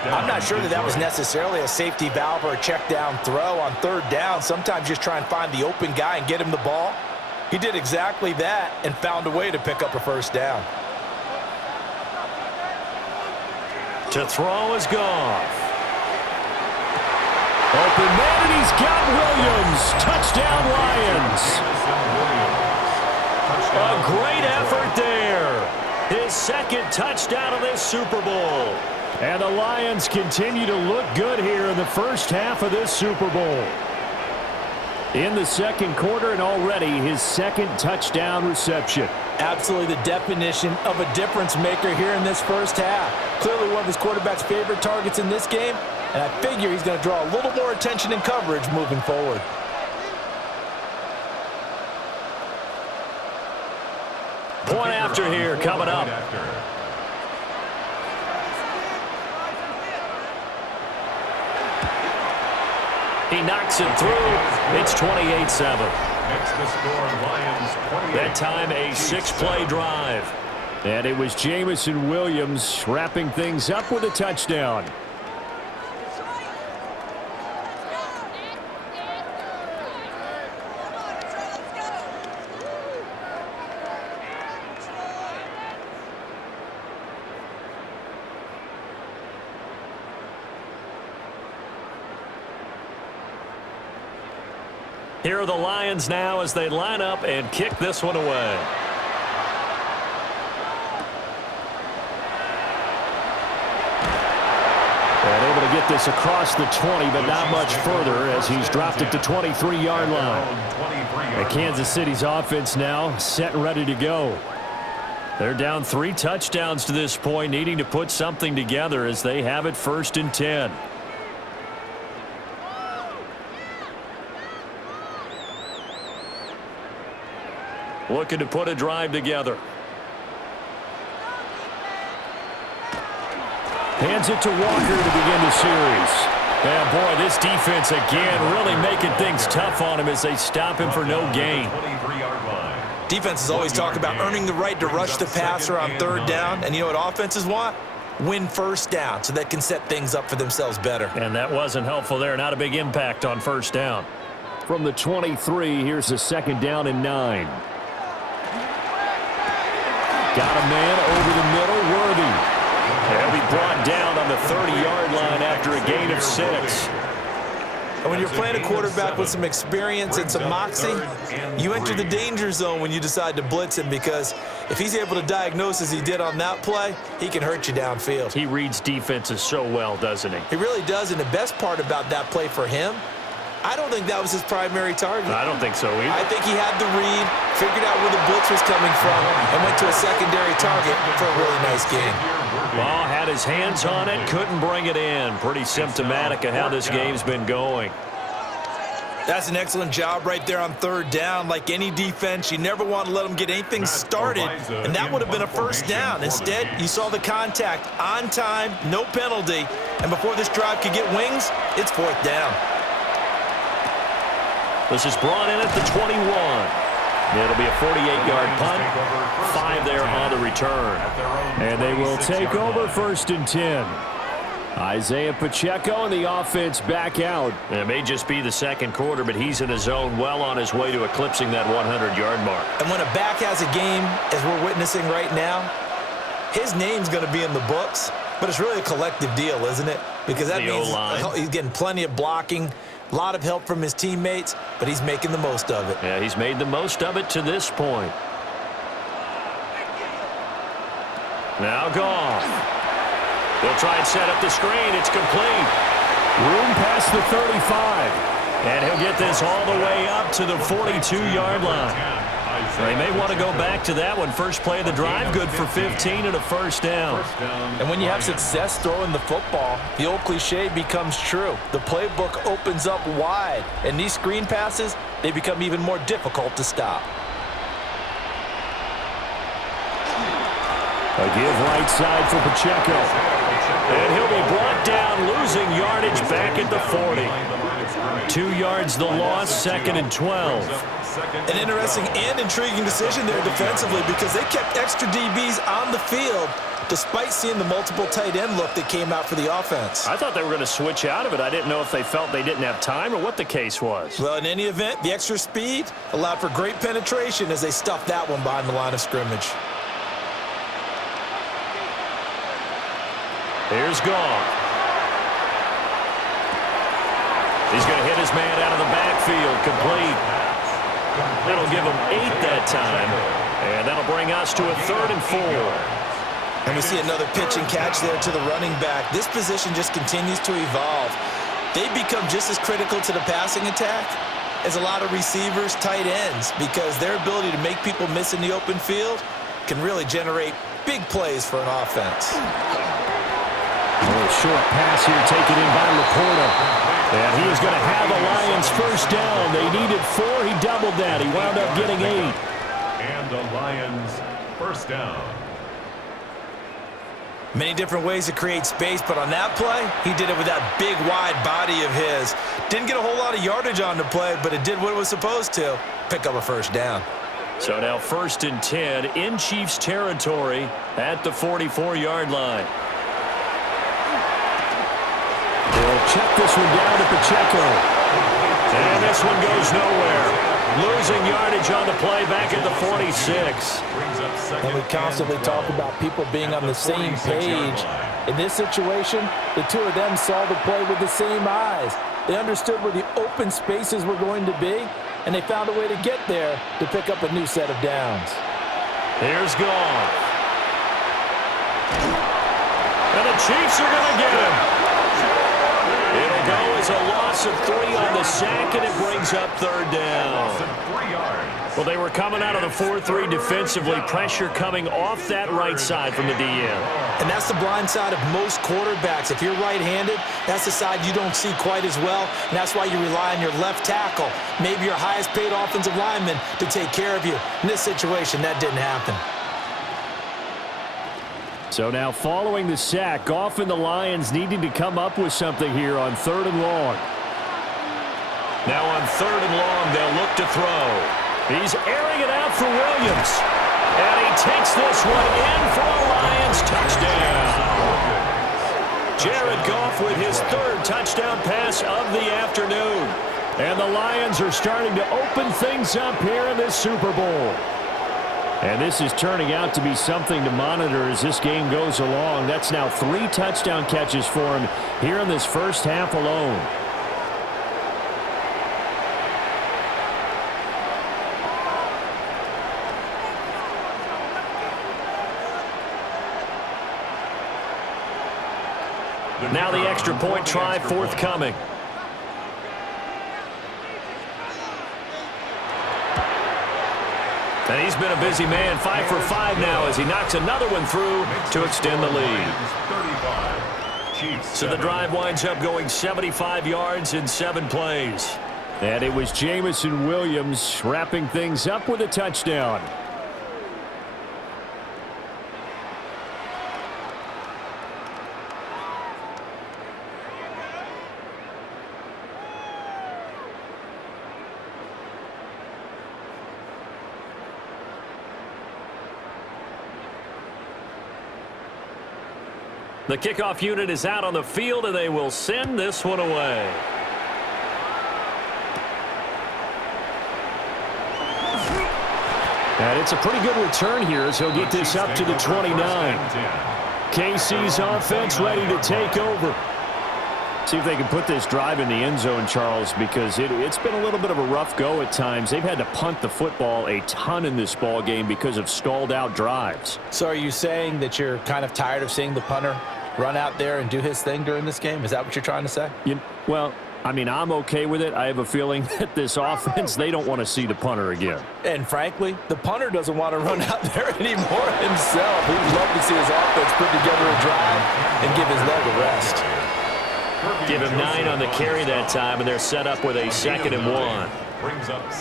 I'm not sure that was necessarily a safety valve or a check down throw on 3rd down. Sometimes just try and find the open guy and get him the ball. He did exactly that and found a way to pick up a first down. To throw is Goff. Open man, and he's got Williams. Touchdown, Lions. A great effort there. His 2nd touchdown of this Super Bowl. And the Lions continue to look good here in the first half of this Super Bowl. In the 2nd quarter, and already his 2nd touchdown reception. Absolutely the definition of a difference maker here in this first half. Clearly one of his quarterback's favorite targets in this game, and I figure he's going to draw a little more attention and coverage moving forward. Point after here coming up. He knocks it through. It's 28-7. Next to score, Lions 28. That time a 6-play drive. And it was Jameson Williams wrapping things up with a touchdown. Here are the Lions now as they line up and kick this one away. And able to get this across the 20, but not much further as he's dropped it to 23-yard line. And Kansas City's offense now set and ready to go. They're down 3 touchdowns to this point, needing to put something together as they have it 1st and 10. Looking to put a drive together. Hands it to Walker to begin the series. And boy, this defense again really making things tough on him as they stop him for no gain. Defenses always talk about earning the right to rush the passer on 3rd down. And you know what offenses want? Win 1st down so they can set things up for themselves better. And that wasn't helpful there. Not a big impact on 1st down. From the 23, here's a 2nd down and 9. Got a man over the middle, Worthy. He'll be brought down on the 30-yard line after a gain of 6. And when you're playing a quarterback with some experience and some moxie, you enter the danger zone when you decide to blitz him, because if he's able to diagnose as he did on that play, he can hurt you downfield. He reads defenses so well, doesn't he? He really does, and the best part about that play for him, I don't think that was his primary target. I don't think so either. I think he had the read, figured out where the blitz was coming from, and went to a secondary target for a really nice game. Ball had his hands on it, couldn't bring it in. Pretty symptomatic of how this game's been going. That's an excellent job right there on 3rd down. Like any defense, you never want to let them get anything started, and that would have been a 1st down. Instead, you saw the contact on time, no penalty, and before this drive could get wings, it's 4th down. This is brought in at the 21. It'll be a 48-yard punt, 5 there on the return. And they will take over 1st and 10. Isaiah Pacheco and the offense back out. It may just be the second quarter, but he's in his zone, well on his way to eclipsing that 100-yard mark. And when a back has a game, as we're witnessing right now, his name's going to be in the books, but it's really a collective deal, isn't it? Because that means he's getting plenty of blocking, a lot of help from his teammates, but he's making the most of it. Yeah, he's made the most of it to this point. Now Goff. They'll try and set up the screen. It's complete. Room past the 35. And he'll get this all the way up to the 42-yard line. They may want to go back to that one. First play of the drive, good for 15 and a first down. And when you have success throwing the football, the old cliche becomes true. The playbook opens up wide, and these screen passes, they become even more difficult to stop. A give right side for Pacheco. And he'll be brought down, losing yardage back at the 40. 2 yards the loss, 2nd and 12. An interesting and intriguing decision there defensively because they kept extra DBs on the field despite seeing the multiple tight end look that came out for the offense. I thought they were going to switch out of it. I didn't know if they felt they didn't have time or what the case was. Well, in any event, the extra speed allowed for great penetration as they stuffed that one behind the line of scrimmage. Here's Goff. He's going to hit his man out of the backfield, complete. That'll give him 8 that time, and that'll bring us to a 3rd and 4. And we see another pitch and catch there to the running back. This position just continues to evolve. They become just as critical to the passing attack as a lot of receivers, tight ends, because their ability to make people miss in the open field can really generate big plays for an offense. A short pass here taken in by Laporta. And he is going to have the Lions first down. They needed 4. He doubled that. He wound up getting 8. And the Lions first down. Many different ways to create space, but on that play, he did it with that big, wide body of his. Didn't get a whole lot of yardage on the play, but it did what it was supposed to, pick up a first down. So now 1st and 10 in Chiefs territory at the 44-yard line. They'll check this one down to Pacheco. And this one goes nowhere. Losing yardage on the play back at the 46. And we constantly talk about people being on the same page. In this situation, the two of them saw the play with the same eyes. They understood where the open spaces were going to be, and they found a way to get there to pick up a new set of downs. Here's Goff. And the Chiefs are going to get him. It'll go as a loss of 3 on the sack, and it brings up 3rd down. Well, they were coming out of the 4-3 defensively. Pressure coming off that right side from the DN. And that's the blind side of most quarterbacks. If you're right-handed, that's the side you don't see quite as well, and that's why you rely on your left tackle, maybe your highest-paid offensive lineman, to take care of you. In this situation, that didn't happen. So now following the sack, Goff and the Lions needing to come up with something here on 3rd and long. Now on 3rd and long, they'll look to throw. He's airing it out for Williams. And he takes this one in for a Lions touchdown. Jared Goff with his 3rd touchdown pass of the afternoon. And the Lions are starting to open things up here in this Super Bowl. And this is turning out to be something to monitor as this game goes along. That's now 3 touchdown catches for him here in this first half alone. Now the extra point try forthcoming. And he's been a busy man, 5 for 5 now as he knocks another one through to extend the lead. So the drive winds up going 75 yards in 7 plays. And it was Jameson Williams wrapping things up with a touchdown. The kickoff unit is out on the field, and they will send this one away. And it's a pretty good return here as he'll get this up to the 29. KC's offense ready to take over. See if they can put this drive in the end zone, Charles, because it's been a little bit of a rough go at times. They've had to punt the football a ton in this ball game because of stalled out drives. So are you saying that you're kind of tired of seeing the punter run out there and do his thing during this game? Is that what you're trying to say? Well, I mean, I'm okay with it. I have a feeling that this offense, they don't want to see the punter again. And frankly, the punter doesn't want to run out there anymore himself. He would love to see his offense put together a drive and give his leg a rest. Give him 9 on the carry that time, and they're set up with a 2nd and 1.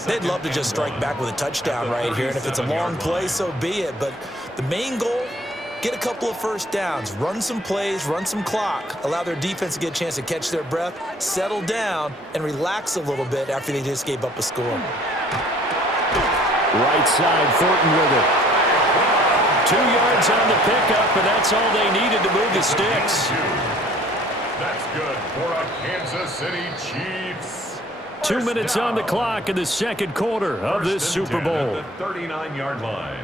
They'd love to just strike back with a touchdown right here, and if it's a long play, so be it. But the main goal, get a couple of first downs, run some plays, run some clock, allow their defense to get a chance to catch their breath, settle down, and relax a little bit after they just gave up a score. Right side, Thornton with it. 2 yards on the pickup, and that's all they needed to move the sticks. That's good for a Kansas City Chiefs. 2 minutes on the clock in the second quarter of this Super Bowl. At the 39-yard line.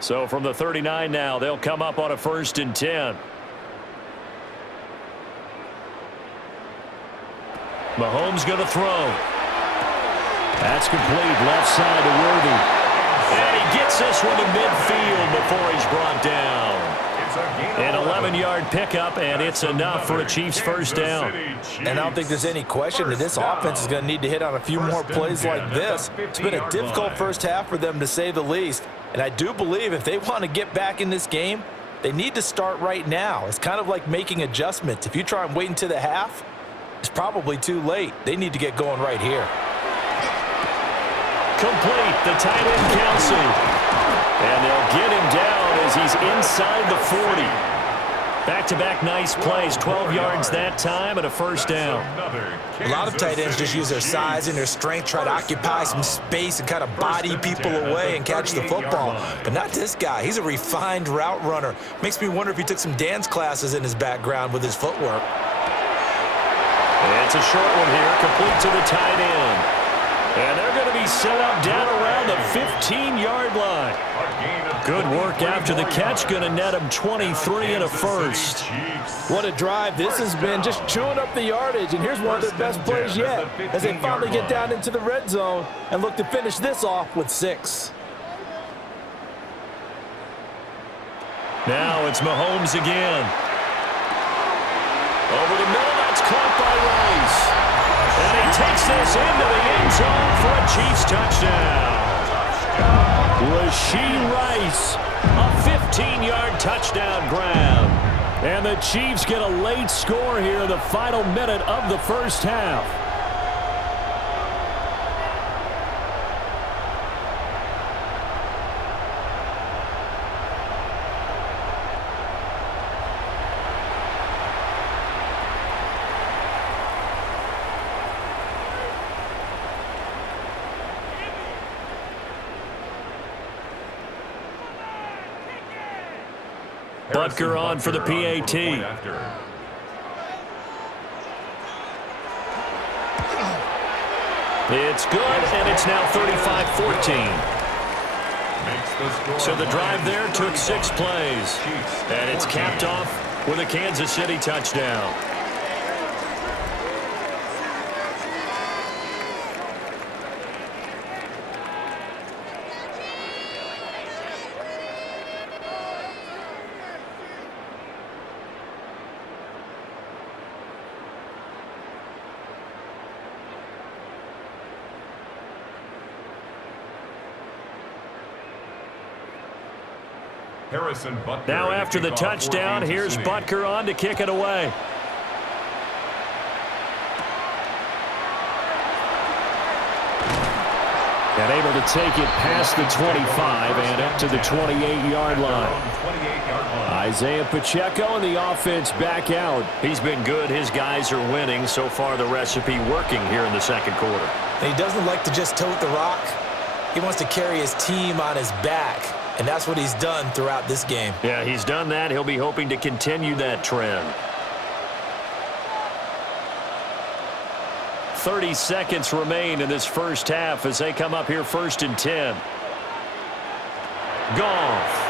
So from the 39 now, they'll come up on a 1st and 10. Mahomes going to throw. That's complete. Left side to Worthy. And he gets this one to midfield before he's brought down. An 11-yard pickup, and it's enough for a Chiefs first down. And I don't think there's any question that this offense is going to need to hit on a few more plays like this. It's been a difficult first half for them, to say the least. And I do believe if they want to get back in this game, they need to start right now. It's kind of like making adjustments. If you try and wait until the half, it's probably too late. They need to get going right here. Complete, the tight end Kelsey. And they'll get him down as he's inside the 40. Back-to-back nice plays, 12 yards that time and a first down. A lot of tight ends just use their size and their strength, try to occupy some space and kind of body people away and catch the football. But not this guy. He's a refined route runner. Makes me wonder if he took some dance classes in his background with his footwork. And it's a short one here, complete to the tight end. And they're going to be set up down around the 15-yard line. Good work after the catch, going to net them 23 and a first. What a drive this has been, just chewing up the yardage. And here's one of their best plays yet as they finally get down into the red zone and look to finish this off with 6. Now it's Mahomes again. Over the middle, that's caught by Rice. And he takes this into the end zone for a Chiefs touchdown. Rashee Rice, a 15-yard touchdown grab. And the Chiefs get a late score here in the final minute of the first half. Butker on for the PAT. It's good, and it's now 35-14. So the drive there took 6 plays, and it's capped off with a Kansas City touchdown. Now after the touchdown, here's Butker on to kick it away. And able to take it past the 25 and up to the 28-yard line. Isaiah Pacheco and the offense back out. He's been good. His guys are winning. So far, the recipe working here in the second quarter. And he doesn't like to just tote the rock. He wants to carry his team on his back. and that's what he's done throughout this game. Yeah, he's done that. He'll be hoping to continue that trend. 30 seconds remain in this first half as they come up here 1st and 10. Goff.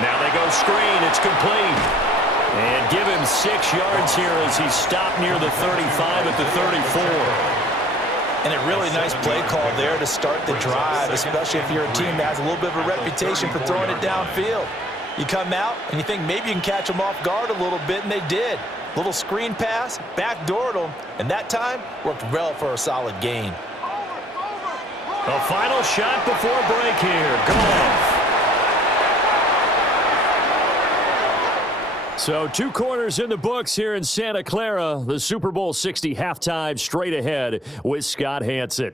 Now they go screen. It's complete. And give him 6 yards here as he's stopped near the 35 at the 34. And a really nice play call there to start the drive, especially if you're a team that has a little bit of a reputation for throwing it downfield. You come out and you think maybe you can catch them off guard a little bit, and they did. Little screen pass, backdoored them, and that time worked well for a solid gain. A final shot before break here. Goff. So 2 corners in the books here in Santa Clara. The Super Bowl 60 halftime straight ahead with Scott Hanson.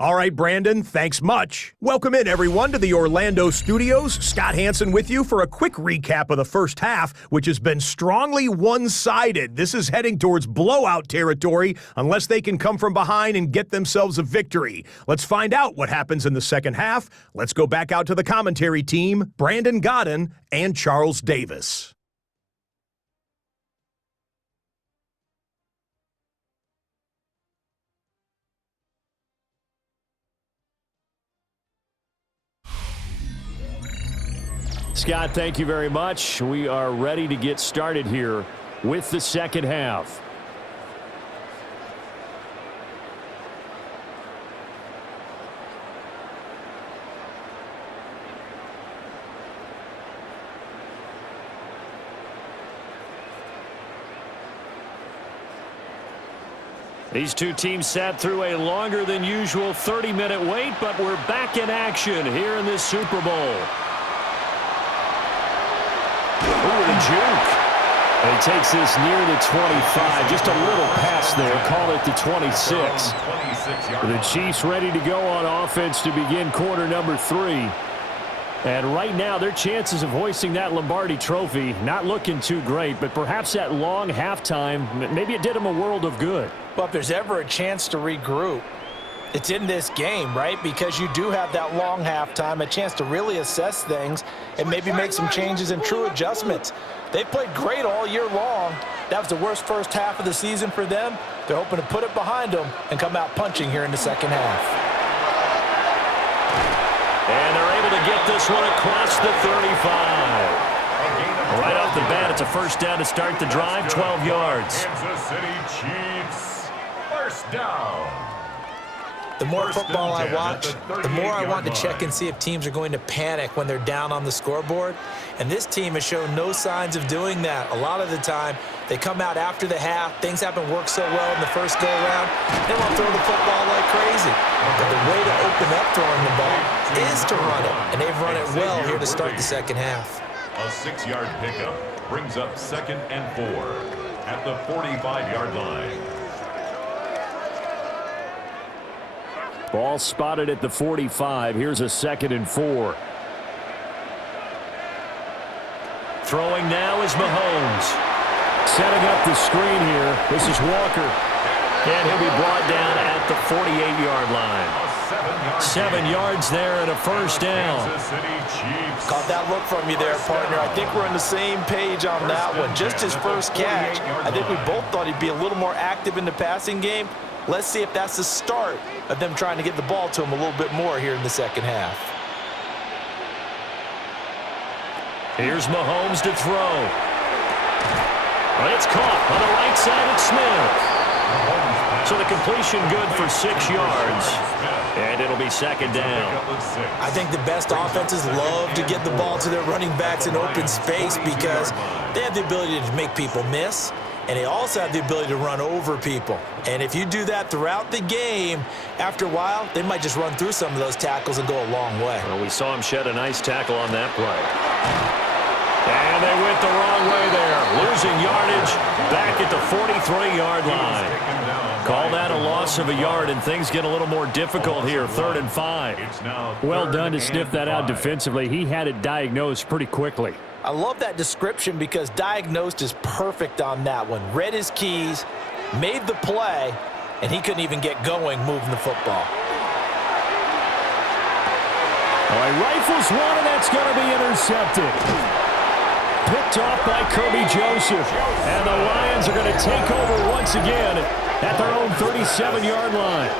All right, Brandon, thanks much. Welcome in, everyone, to the Orlando studios. Scott Hanson with you for a quick recap of the first half, which has been strongly one-sided. This is heading towards blowout territory unless they can come from behind and get themselves a victory. Let's find out what happens in the second half. Let's go back out to the commentary team, Brandon Godden and Charles Davis. Scott, thank you very much. We are ready to get started here with the second half. These two teams sat through a longer than usual 30-minute wait, but we're back in action here in this Super Bowl. Ooh, the juke. And he takes this near the 25. Just a little pass there. Call it the 26. The Chiefs ready to go on offense to begin quarter number 3. And right now, their chances of hoisting that Lombardi trophy not looking too great, but perhaps that long halftime, maybe it did them a world of good. Well, if there's ever a chance to regroup, it's in this game, right? Because you do have that long halftime, a chance to really assess things and maybe make some changes and true adjustments. They played great all year long. That was the worst first half of the season for them. They're hoping to put it behind them and come out punching here in the second half. And they're able to get this one across the 35. Right off the bat, it's a first down to start the drive, 12 yards. Kansas City Chiefs, first down. The more football I watch, the more I want to check and see if teams are going to panic when they're down on the scoreboard. And this team has shown no signs of doing that. A lot of the time, they come out after the half. Things haven't worked so well in the first go-around. They want to throw the football like crazy. But the way to open up throwing the ball is to run it. And they've run it well here to start the second half. A 6-yard pickup brings up 2nd and 4 at the 45-yard line. Ball spotted at the 45. Here's a 2nd and 4. Throwing now is Mahomes. Setting up the screen here. This is Walker. And he'll be brought down at the 48-yard line. 7 yards there and a first down. Caught that look from you there, partner. I think we're on the same page on that one. Just his first catch. I think we both thought he'd be a little more active in the passing game. Let's see if that's the start of them trying to get the ball to him a little bit more here in the second half. Here's Mahomes to throw. It's caught on the right side of Smith. So the completion good for 6 yards. And it'll be 2nd down. I think the best offenses love to get the ball to their running backs in open space because they have the ability to make people miss. And they also have the ability to run over people. And if you do that throughout the game, after a while, they might just run through some of those tackles and go a long way. Well, we saw him shed a nice tackle on that play. And they went the wrong way there. Losing yardage back at the 43-yard line. Call that a loss of a yard, and things get a little more difficult here. 3rd and 5. Well done to sniff that out defensively. He had it diagnosed pretty quickly. I love that description because diagnosed is perfect on that one. Read his keys, made the play, and he couldn't even get going moving the football. Oh, he rifles one, and that's going to be intercepted. Picked off by Kirby Joseph. And the Lions are going to take over once again at their own 37-yard line.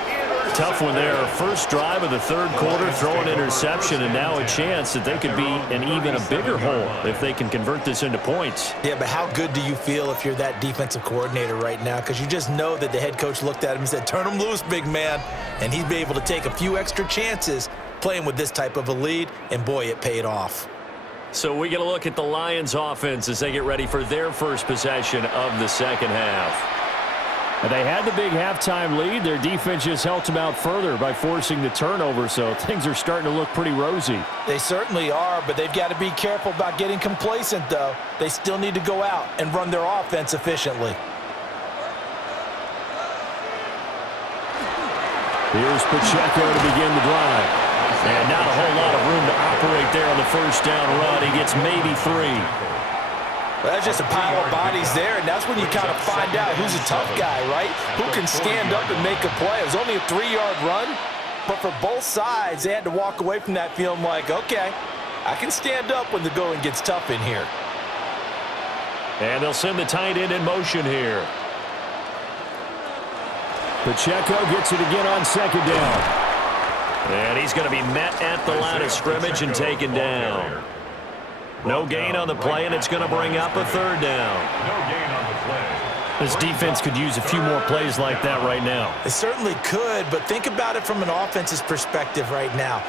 Tough one there. First drive of the third quarter, throw an interception, and now a chance that they could be in even a bigger hole if they can convert this into points. Yeah, but how good do you feel if you're that defensive coordinator right now? Because you just know that the head coach looked at him and said, turn him loose, big man. And he'd be able to take a few extra chances playing with this type of a lead, and boy, it paid off. So we get a look at the Lions offense as they get ready for their first possession of the second half. And they had the big halftime lead. Their defense just helped them out further by forcing the turnover, so things are starting to look pretty rosy. They certainly are, but they've got to be careful about getting complacent, though. They still need to go out and run their offense efficiently. Here's Pacheco to begin the drive. And not a whole lot of room to operate there on the first down run. He gets maybe 3. Well, that's just a pile of bodies there, and that's when you kind of find out who's a tough guy, right? Who can stand up and make a play. It was only a 3-yard run, but for both sides, they had to walk away from that feeling like, okay, I can stand up when the going gets tough in here. And they'll send the tight end in motion here. Pacheco gets it again on second down. And he's going to be met at the line of scrimmage and taken down. No gain on the play, and it's going to bring up a third down. No gain on the play. This defense could use a few more plays like that right now. It certainly could, but think about it from an offense's perspective right now.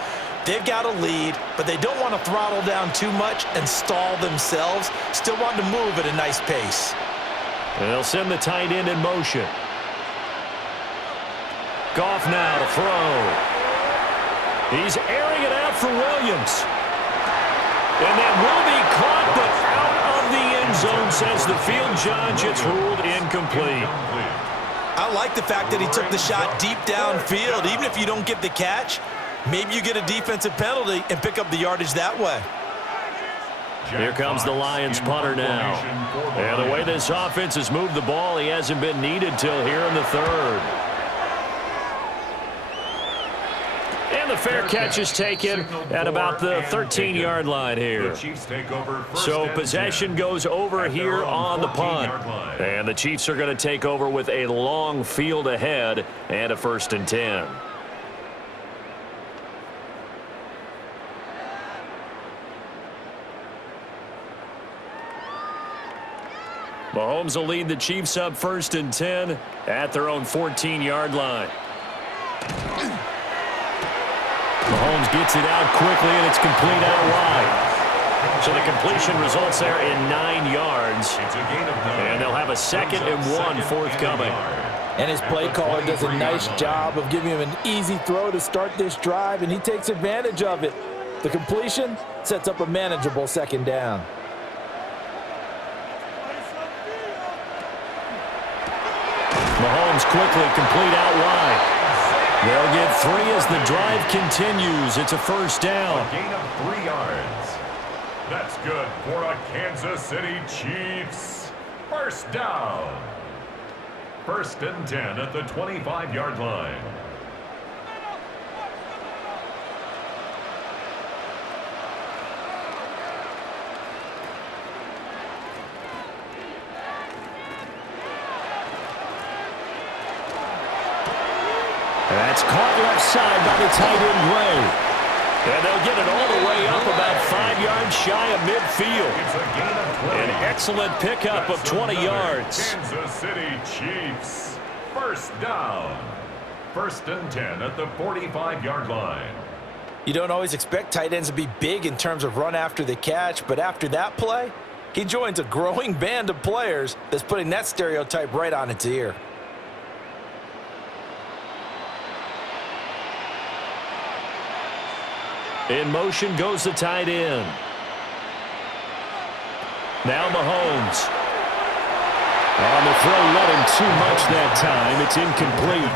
They've got a lead, but they don't want to throttle down too much and stall themselves. Still want to move at a nice pace. And they'll send the tight end in motion. Goff now to throw. He's airing it out for Williams. And that will be caught, but out of the end zone, says the field judge. It's ruled incomplete. I like the fact that he took the shot deep downfield. Even if you don't get the catch, maybe you get a defensive penalty and pick up the yardage that way. Here comes the Lions punter now. And the way this offense has moved the ball, he hasn't been needed till here in the third. And the fair catch is taken at about the 13-yard line here. So possession goes over here on the punt. And the Chiefs are going to take over with a long field ahead and a 1st and 10. Mahomes will lead the Chiefs up 1st and 10 at their own 14-yard line. Mahomes gets it out quickly, and it's complete out wide. So the completion results there in 9 yards. And they'll have a 2nd and 1 forthcoming. And his play caller does a nice job of giving him an easy throw to start this drive, and he takes advantage of it. The completion sets up a manageable 2nd down. Mahomes quickly complete out wide. They'll get 3 as the drive continues. It's a 1st down. A gain of 3 yards. That's good for a Kansas City Chiefs. 1st down. 1st and 10 at the 25-yard line. That's caught left side by the tight end Gray. And they'll get it all the way up about 5 yards shy of midfield. It's a gain of 20. An excellent pickup of 20 yards. Kansas City Chiefs. 1st down. 1st and 10 at the 45-yard line. You don't always expect tight ends to be big in terms of run after the catch, but after that play, he joins a growing band of players that's putting that stereotype right on its ear. In motion goes the tight end. Now Mahomes. On the throw, let him too much that time. It's incomplete.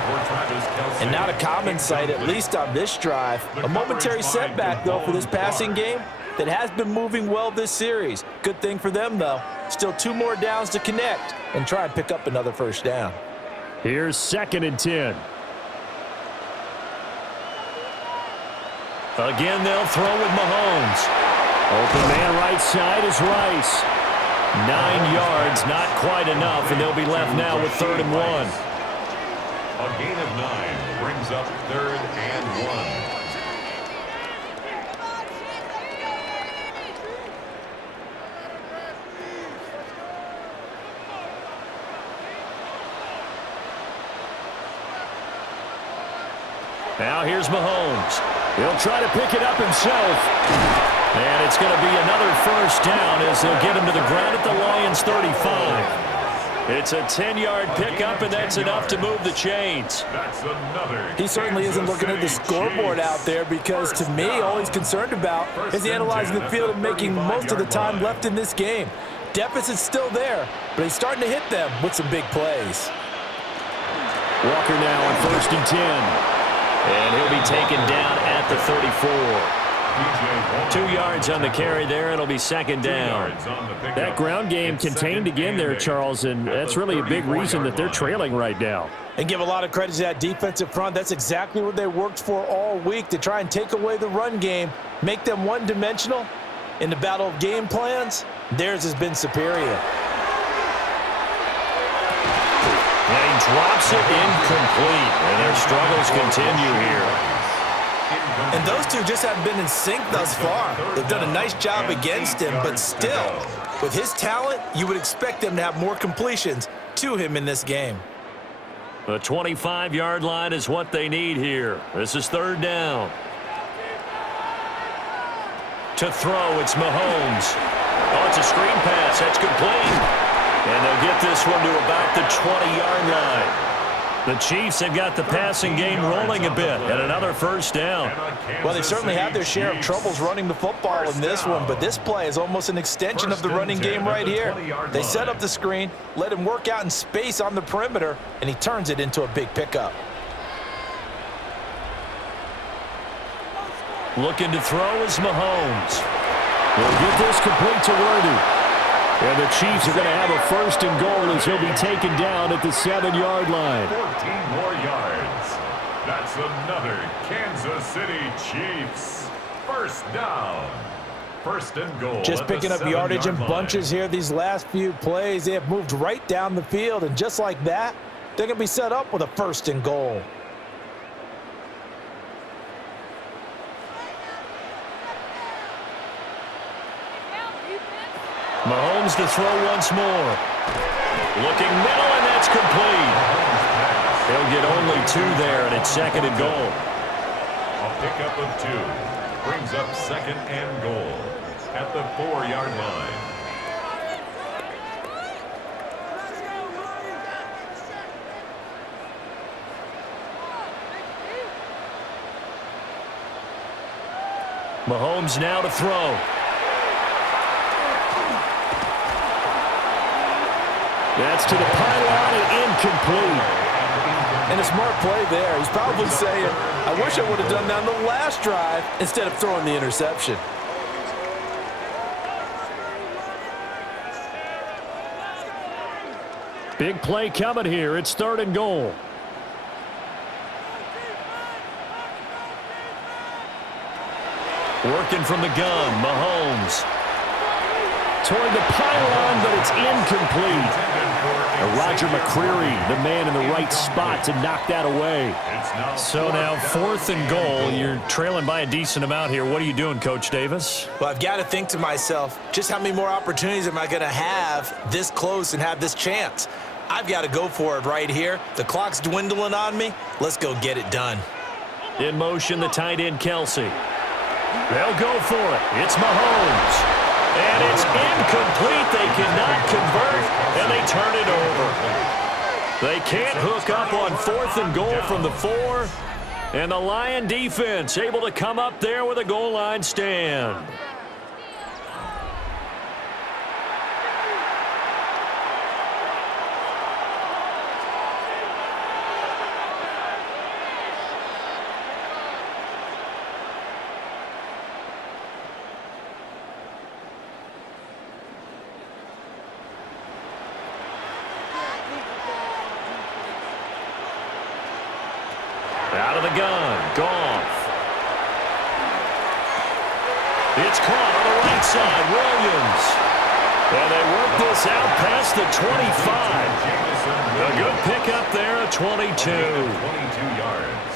And not a common sight, at least on this drive. A momentary setback, though, for this passing game that has been moving well this series. Good thing for them, though. Still 2 more downs to connect and try and pick up another 1st down. Here's 2nd and 10. Again, they'll throw with Mahomes. Open man right side is Rice. 9 yards, not quite enough, and they'll be left now with 3rd and 1. A gain of 9 brings up 3rd and 1. Now here's Mahomes. He'll try to pick it up himself. And it's going to be another first down as they'll get him to the ground at the Lions' 35. It's a 10-yard pickup, and that's enough to move the chains. That's another. He certainly isn't looking at the scoreboard out there because, to me, all he's concerned about is analyzing the field and making most of the time left in this game. Deficit's still there, but he's starting to hit them with some big plays. Walker now on 1st and 10. And he'll be taken down at the 34. 2 yards on the carry there. It'll be 2nd down. That ground game contained again there, Charles, and that's really a big reason that they're trailing right now. And give a lot of credit to that defensive front. That's exactly what they worked for all week, to try and take away the run game, make them one-dimensional. In the battle of game plans, theirs has been superior. And he drops it incomplete, and their struggles continue here. And those two just haven't been in sync thus far. They've done a nice job against him, but still, with his talent, you would expect them to have more completions to him in this game. The 25-yard line is what they need here. This is 3rd down. To throw, it's Mahomes. Oh, it's a screen pass. That's complete. And they'll get this one to about the 20-yard line. The Chiefs have got the passing game rolling a bit, and another first down. Well, they certainly had their share of troubles running the football in this one, but this play is almost an extension of the running game right here. They set up the screen, let him work out in space on the perimeter, and he turns it into a big pickup. Looking to throw is Mahomes. We'll get this complete to Worthy. And the Chiefs are going to have a 1st and goal as he'll be taken down at the 7-yard line. 14 more yards. That's another Kansas City Chiefs. 1st down. 1st and goal. Just picking up yardage in bunches here these last few plays. They have moved right down the field, and just like that, they're going to be set up with a 1st and goal. Mahomes to throw once more. Looking middle, and that's complete. They'll get only 2 there, and it's 2nd and goal. A pickup of 2 brings up 2nd and goal at the 4-yard line. Mahomes now to throw. That's to the pylon and incomplete. And a smart play there. He's probably saying, I wish I would have done that on the last drive instead of throwing the interception. Big play coming here. It's 3rd and goal. Working from the gun, Mahomes. Toward the pylon, but it's incomplete. Roger McCreary, the man in the right spot to knock that away. So now 4th and goal. You're trailing by a decent amount here. What are you doing, Coach Davis? Well, I've got to think to myself, just how many more opportunities am I going to have this close and have this chance? I've got to go for it right here. The clock's dwindling on me. Let's go get it done. In motion, the tight end, Kelsey. They'll go for it. It's Mahomes. And it's incomplete. They cannot convert, and they turn it over. They can't hook up on 4th and goal from the 4. And the Lion defense able to come up there with a goal line stand. Out of the gun, Goff. It's caught on the right side. Williams. And they work this out past the 25. A good pickup there at 22. 22 yards.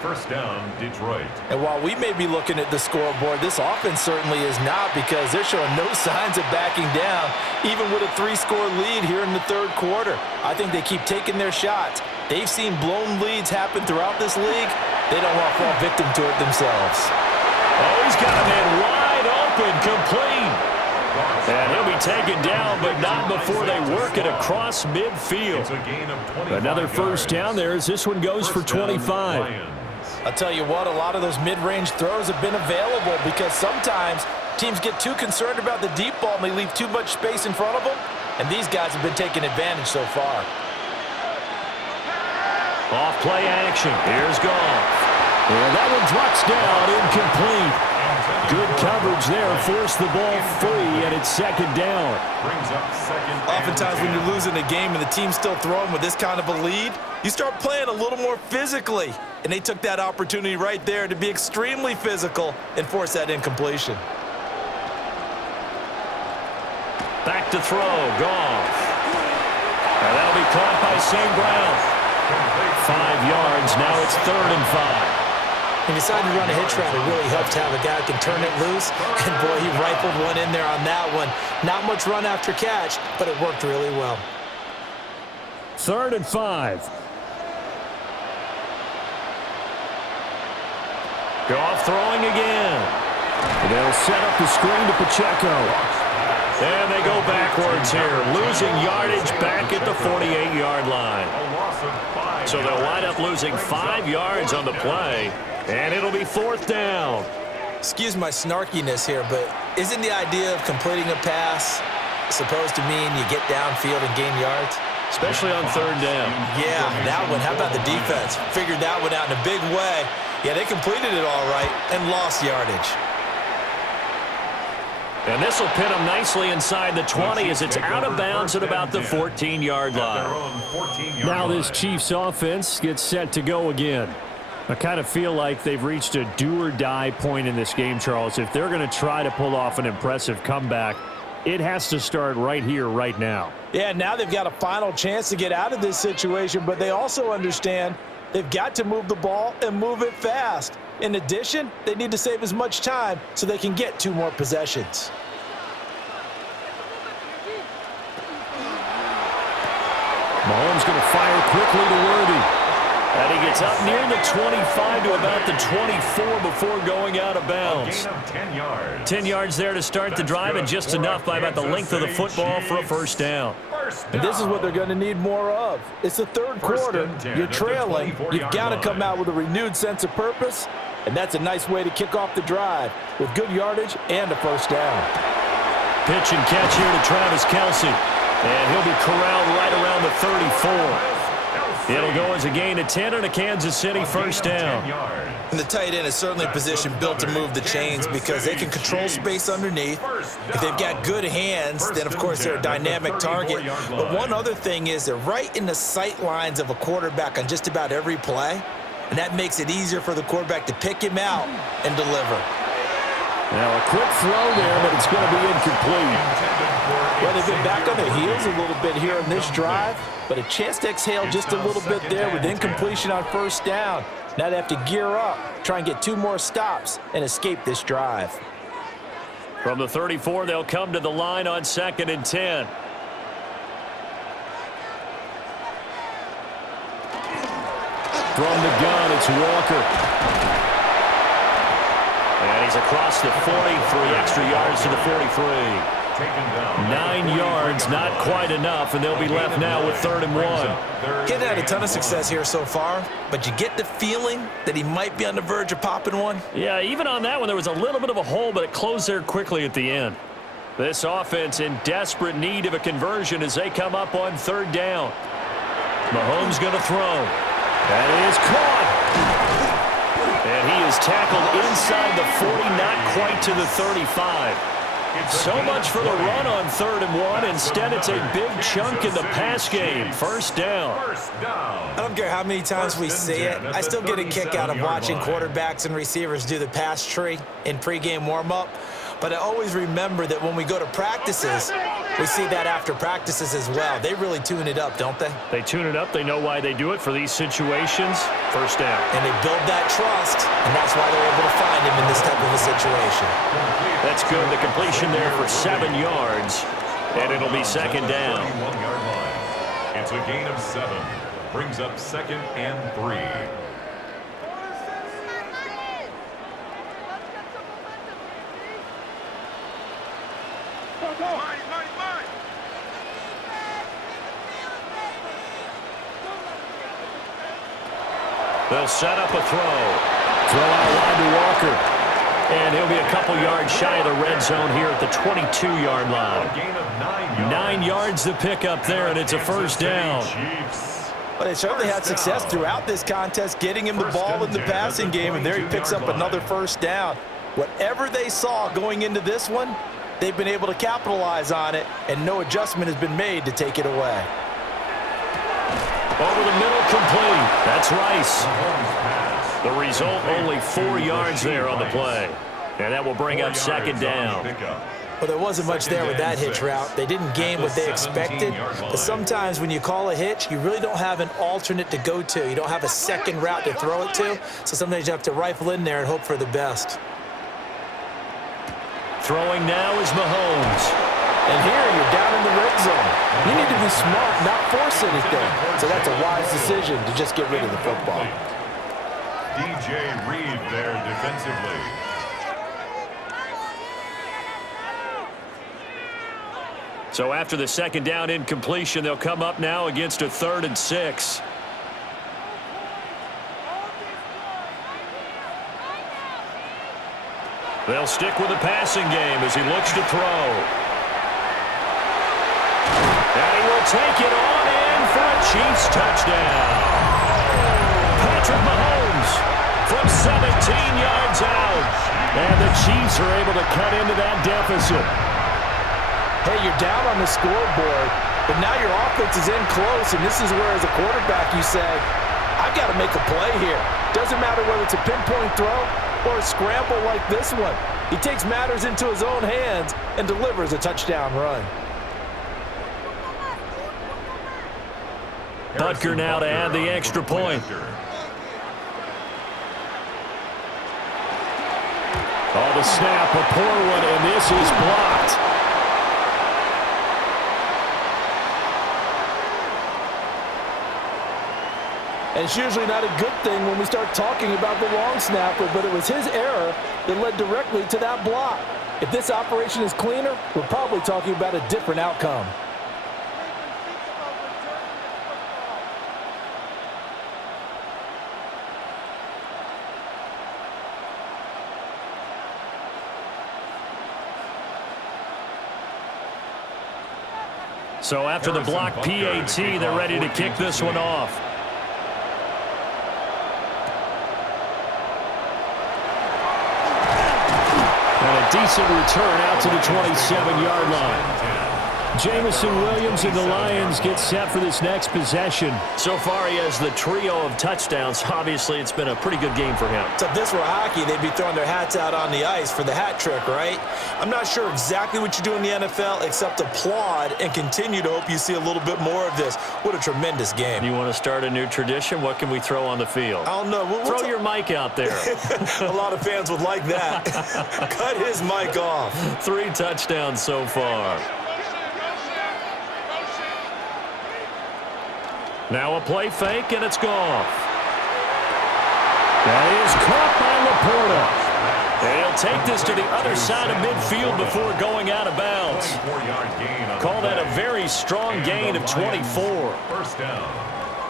First down, Detroit. And while we may be looking at the scoreboard, this offense certainly is not, because they're showing no signs of backing down, even with a 3-score lead here in the third quarter. I think they keep taking their shots. They've seen blown leads happen throughout this league. They don't want to fall victim to it themselves. Oh, he's got a man wide open, complete. And he'll be taken down, but not before they work it across midfield. Another first down there as this one goes for 25. I'll tell you what, a lot of those mid-range throws have been available, because sometimes teams get too concerned about the deep ball and they leave too much space in front of them, and these guys have been taking advantage so far. Off play action. Here's Goff. And that one drops down, incomplete. Good coverage there, forced the ball free, and it's second down. Oftentimes when you're losing a game and the team's still throwing with this kind of a lead, you start playing a little more physically. And they took that opportunity right there to be extremely physical and force that incompletion. Back to throw, Goff. And that'll be caught by St. Brown. 5 yards, now it's 3rd and 5. He decided to run a hitch route. It really helped to have a guy who can turn it loose. And, boy, he rifled one in there on that one. Not much run after catch, but it worked really well. 3rd and 5. Goff throwing again. They'll set up the screen to Pacheco. And they go backwards here, losing yardage back at the 48-yard line. So they'll wind up losing 5 yards on the play, and it'll be 4th down. Excuse my snarkiness here, but isn't the idea of completing a pass supposed to mean you get downfield and gain yards? Especially on 3rd down. Yeah, that one. How about the defense? Figured that one out in a big way. Yeah, they completed it all right and lost yardage. And this will pin them nicely inside the 20 as it's out of bounds at about the 14-yard line. Now this Chiefs offense gets set to go again. I kind of feel like they've reached a do-or-die point in this game, Charles. If they're going to try to pull off an impressive comeback, it has to start right here, right now. Yeah, now they've got a final chance to get out of this situation, but they also understand they've got to move the ball and move it fast. In addition, they need to save as much time so they can get 2 more possessions. Mahomes going to fire quickly to Worthy. And he gets up near the 25 to about the 24 before going out of bounds. 10 yards. 10 yards there to start the drive, and just enough by about the length of the football for a first down. And this is what they're going to need more of. It's the third quarter. You're trailing. You've got to come out with a renewed sense of purpose, and that's a nice way to kick off the drive with good yardage and a first down. Pitch and catch here to Travis Kelce, and he'll be corralled right around the 34. It'll go as a gain of 10 and a Kansas City first down. And the tight end is certainly a position built to move the chains because they can control space underneath. If they've got good hands, then, of course, they're a dynamic target. But one other thing is they're right in the sight lines of a quarterback on just about every play, and that makes it easier for the quarterback to pick him out and deliver. Now, a quick throw there, but it's going to be incomplete. Well, they've been back on their heels a little bit here on this drive, but a chance to exhale just a little bit there with incompletion on first down. Now they have to gear up, try and get 2 more stops, and escape this drive. From the 34, they'll come to the line on 2nd and 10. From the gun, it's Walker. And he's across the 40, 3 extra yards to the 43. 9 yards, not quite enough, and they'll be left now with 3rd and 1. He hasn't had a ton of success here so far, but you get the feeling that he might be on the verge of popping one. Yeah, even on that one, there was a little bit of a hole, but it closed there quickly at the end. This offense in desperate need of a conversion as they come up on 3rd down. Mahomes going to throw. That is caught. And he is tackled inside the 40, not quite to the 35. So much for the run on 3rd and 1. Instead, it's a big chunk in the pass game. First down. I don't don't care how many times we see it, I still get a kick out of watching quarterbacks and receivers do the pass tree in pregame warm-up. But I always remember that when we go to practices, we see that after practices as well. They really tune it up, don't they? They tune it up. They know why they do it for these situations. First down. And they build that trust, and that's why they're able to find him in this type of a situation. That's good. The completion there for 7 yards, and it'll be second down. 31-yard line. It's a gain of 7. Brings up 2nd and 3. They'll set up a throw. Throw out wide to Walker. And he'll be a couple yards shy of the red zone here at the 22-yard line. A gain of 9 yards. 9 yards to pick up there, and it's a first down. Well, they certainly had success throughout this contest, getting him the ball in the passing game, and there he picks up another first down. Whatever they saw going into this one, they've been able to capitalize on it, and no adjustment has been made to take it away. Over the middle, complete. That's Rice. The result, only 4 yards there on the play. And that will bring up second down. Well, there wasn't much there with that hitch route. They didn't gain what they expected. But sometimes when you call a hitch, you really don't have an alternate to go to. You don't have a second route to throw it to. So sometimes you have to rifle in there and hope for the best. Throwing now is Mahomes. And here you're down in the red zone. You need to be smart, not force anything. So that's a wise decision to just get rid of the football. DJ Reed there defensively. So after the second down incompletion, they'll come up now against a 3rd and 6. They'll stick with the passing game as he looks to throw. And he will take it on in for a Chiefs touchdown. Patrick Mahomes from 17 yards out. And the Chiefs are able to cut into that deficit. Hey, you're down on the scoreboard, but now your offense is in close, and this is where, as a quarterback, you say, I've got to make a play here. Doesn't matter whether it's a pinpoint throw or a scramble like this one. He takes matters into his own hands and delivers a touchdown run. Butker now to add the extra point. Oh, the snap, a poor one, and this is blocked. And it's usually not a good thing when we start talking about the long snapper, but it was his error that led directly to that block. If this operation is cleaner, we're probably talking about a different outcome. So after the block PAT, they're ready to kick this one off. And a decent return out to the 27-yard line. Jamison Williams and the Lions get set for this next possession. So far, he has the trio of touchdowns. Obviously, it's been a pretty good game for him. So if this were hockey, they'd be throwing their hats out on the ice for the hat trick, right? I'm not sure exactly what you do in the NFL except applaud and continue to hope you see a little bit more of this. What a tremendous game. You want to start a new tradition? What can we throw on the field? I don't know. Throw your mic out there. A lot of fans would like that. Cut his mic off. 3 touchdowns so far. Now a play fake, and it's gone. That is caught by Laporta. And he'll take this to the other side of midfield before going out of bounds. Call that a very strong gain of 24. First down.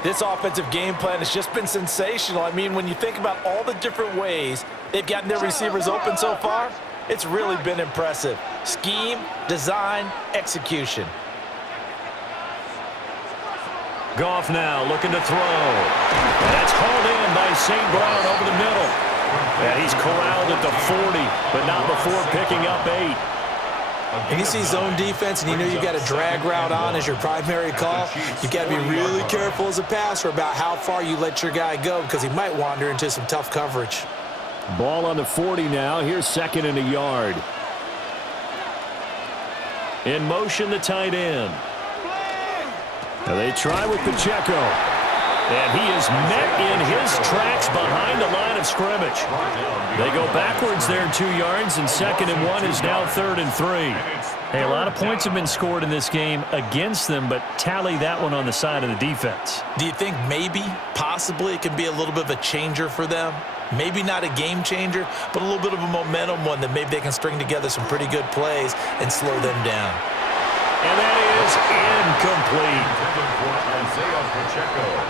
This offensive game plan has just been sensational. I mean, when you think about all the different ways they've gotten their receivers open so far, it's really been impressive. Scheme, design, execution. Goff now looking to throw. And that's hauled in by St. Brown over the middle. And he's corralled at the 40, but not before picking up 8. When you see zone defense and you know you've got a drag route on as your primary call, you've got to be really careful as a passer about how far you let your guy go because he might wander into some tough coverage. Ball on the 40 now. Here's 2nd and a yard. In motion, the tight end. Now they try with Pacheco. And he is met in his tracks behind the line of scrimmage. They go backwards there 2 yards, and 2nd and 1 is now 3rd and 3. Hey, a lot of points have been scored in this game against them, but tally that one on the side of the defense. Do you think maybe, possibly, it can be a little bit of a changer for them? Maybe not a game changer, but a little bit of a momentum one that maybe they can string together some pretty good plays and slow them down. And that is incomplete.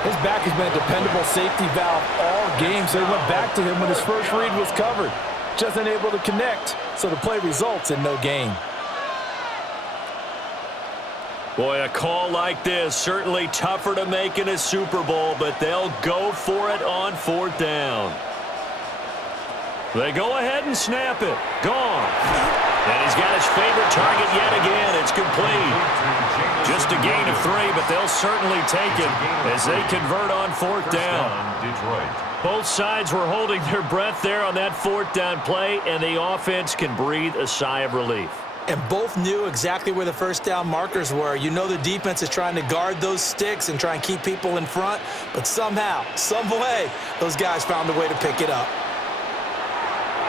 His back has been a dependable safety valve all game, so he went back to him when his first read was covered. Just unable to connect, so the play results in no gain. Boy, a call like this, certainly tougher to make in a Super Bowl, but they'll go for it on 4th down. They go ahead and snap it. Gone. And he's got his favorite target yet again. It's complete. Just a gain of 3, but they'll certainly take it as they convert on 4th down. Both sides were holding their breath there on that 4th down play, and the offense can breathe a sigh of relief. And both knew exactly where the first down markers were. You know the defense is trying to guard those sticks and try and keep people in front, but somehow, some way, those guys found a way to pick it up.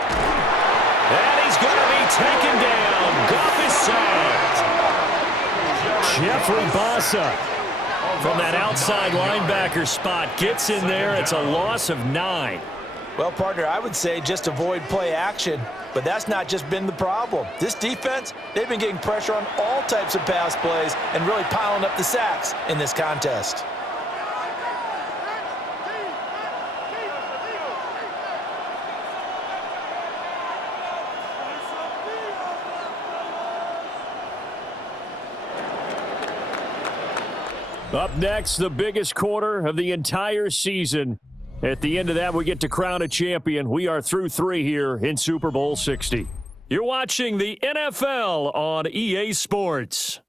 And he's going to be taken down. Goff is sacked. Jeffrey Bassa from that outside linebacker spot gets in there. It's a loss of 9. Well, partner, I would say just avoid play action, but that's not just been the problem. This defense, they've been getting pressure on all types of pass plays and really piling up the sacks in this contest. Up next, the biggest quarter of the entire season. At the end of that, we get to crown a champion. We are through 3 here in Super Bowl 60. You're watching the NFL on EA Sports.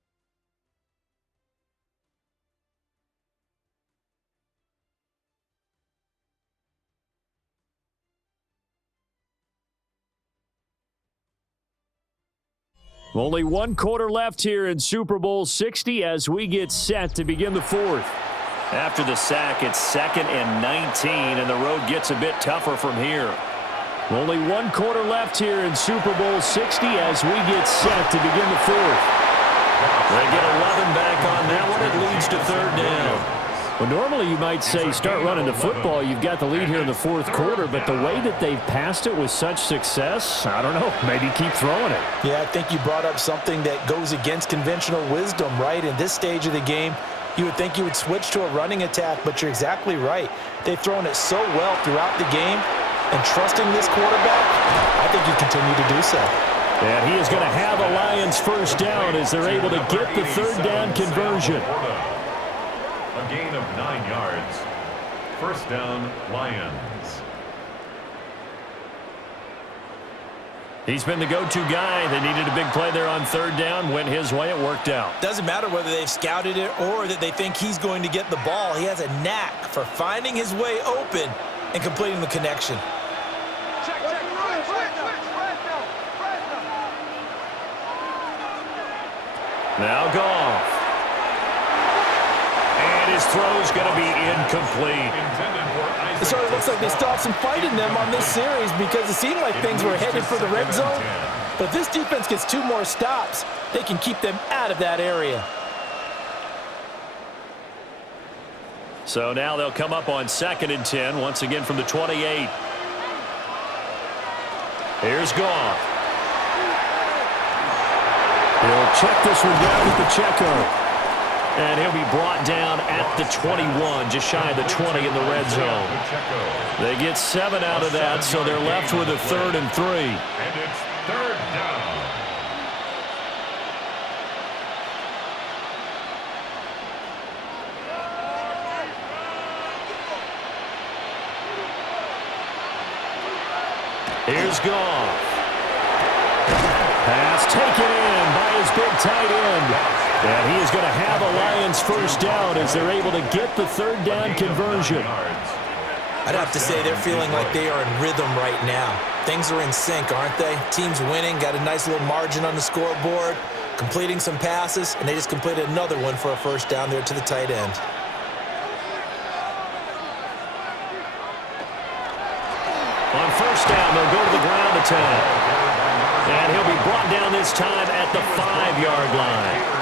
Only 1 quarter left here in Super Bowl 60 as we get set to begin the 4th. After the sack, it's 2nd and 19, and the road gets a bit tougher from here. Only 1 quarter left here in Super Bowl 60 as we get set to begin the 4th. They get 11 back on that one. It leads to 3rd down. Well, normally you might say start running the football. You've got the lead here in the 4th quarter, but the way that they've passed it with such success, I don't know, maybe keep throwing it. Yeah, I think you brought up something that goes against conventional wisdom, right? In this stage of the game, you would think you would switch to a running attack, but you're exactly right. They've thrown it so well throughout the game, and trusting this quarterback, I think you continue to do so. And he is going to have a Lions 1st down as they're able to get the 3rd down conversion. A gain of 9 yards. 1st down, Lions. He's been the go-to guy. They needed a big play there on 3rd down. Went his way. It worked out. Doesn't matter whether they've scouted it or that they think he's going to get the ball. He has a knack for finding his way open and completing the connection. Now Goff. And his throw's going to be incomplete. It sort of looks like they still have some fight in them on this series because it seemed like things were headed for the red zone. But if this defense gets 2 more stops, they can keep them out of that area. So now they'll come up on 2nd and 10, once again from the 28. Here's Goff. He'll check this one down with Pacheco. And he'll be brought down at the 21, just shy of the 20 in the red zone. They get 7 out of that, so they're left with a 3rd and 3. And it's 3rd down. Here's Goff. Pass taken in by first down as they're able to get the third down conversion. I'd have to say they're feeling like they are in rhythm right now. Things are in sync, aren't they? Team's winning, got a nice little margin on the scoreboard, completing some passes, and they just completed another one for a first down there to the tight end. On first down, they'll go to the ground attack. And he'll be brought down this time at the 5-yard line.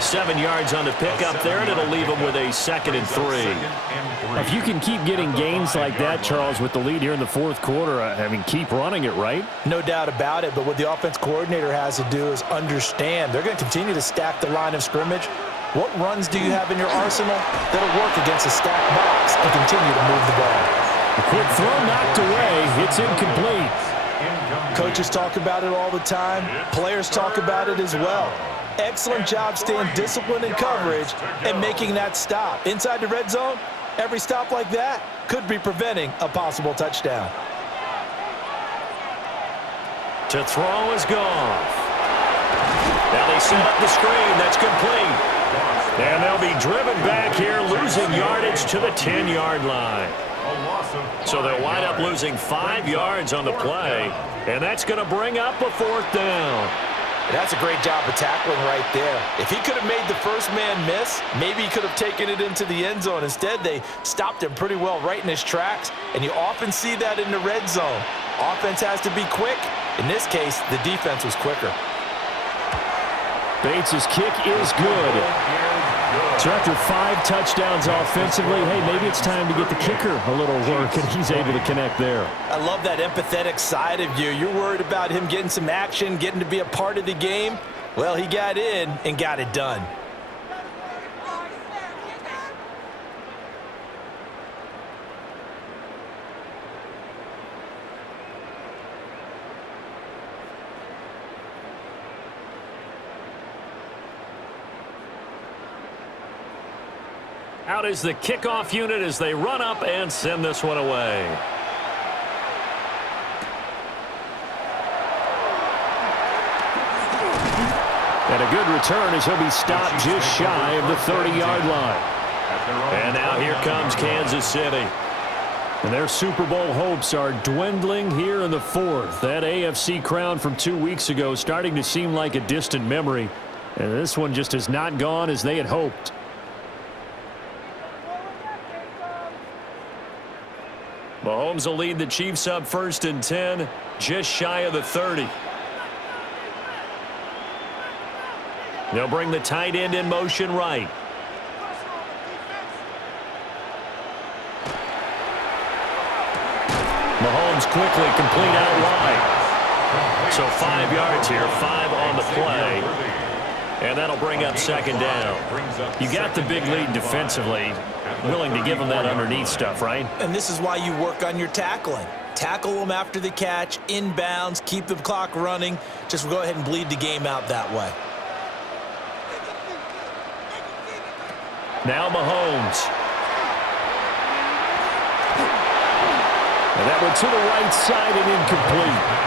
7 yards on the pickup there, and it'll leave him with a 2nd and 3. If you can keep getting gains like that, Charles, with the lead here in the fourth quarter, I mean, keep running it, right? No doubt about it, but what the offense coordinator has to do is understand they're going to continue to stack the line of scrimmage. What runs do you have in your arsenal that'll work against a stacked box and continue to move the ball? A quick throw knocked away. It's incomplete. Coaches talk about it all the time. Players talk about it as well. Excellent job staying disciplined in coverage and making that stop. Inside the red zone, every stop like that could be preventing a possible touchdown. To throw is Goff. Now they set up the screen. That's complete. And they'll be driven back here, losing yardage to the 10-yard line. So they'll wind up losing 5 yards on the play, and that's going to bring up a 4th down. That's a great job of tackling right there. If he could have made the first man miss, maybe he could have taken it into the end zone. Instead, they stopped him pretty well right in his tracks, and you often see that in the red zone. Offense has to be quick. In this case, the defense was quicker. Bates' kick is good. So after 5 touchdowns offensively, hey, maybe it's time to get the kicker a little work, and he's able to connect there. I love that empathetic side of you. You're worried about him getting some action, getting to be a part of the game. Well, he got in and got it done. Out is the kickoff unit as they run up and send this one away. And a good return as he'll be stopped just shy of the 30-yard line. And now here comes Kansas City. And their Super Bowl hopes are dwindling here in the 4th. That AFC crown from 2 weeks ago starting to seem like a distant memory. And this one just has not gone as they had hoped. Mahomes will lead the Chiefs up 1st and 10, just shy of the 30. They'll bring the tight end in motion right. Mahomes quickly complete out wide. So 5 yards here, 5 on the play. And that'll bring up 2nd down. You got the big lead defensively. Willing to give them that underneath stuff, right? And this is why you work on your tackling. Tackle them after the catch, inbounds, keep the clock running. Just go ahead and bleed the game out that way. Now Mahomes. And that went to the right side and incomplete.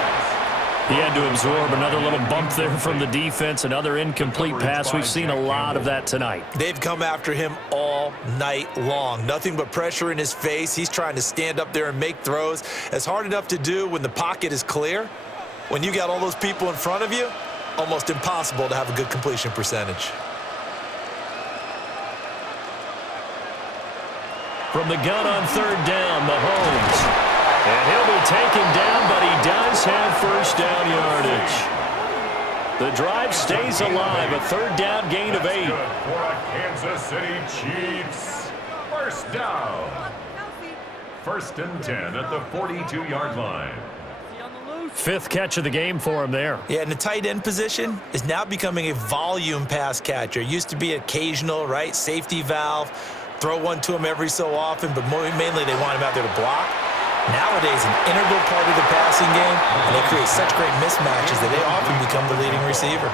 He had to absorb another little bump there from the defense, another incomplete pass. We've seen a lot of that tonight. They've come after him all night long. Nothing but pressure in his face. He's trying to stand up there and make throws. It's hard enough to do when the pocket is clear. When you got all those people in front of you, almost impossible to have a good completion percentage. From the gun on 3rd down, Mahomes. And he'll be taken down, but he does have 1st down yardage. The drive stays alive, a 3rd down gain of 8. For a Kansas City Chiefs. 1st down. 1st and 10 at the 42-yard line. 5th catch of the game for him there. Yeah, and the tight end position is now becoming a volume pass catcher. It used to be occasional, right? Safety valve. Throw one to him every so often, but mainly they want him out there to block. Nowadays, an integral part of the passing game, and they create such great mismatches that they often become the leading receiver.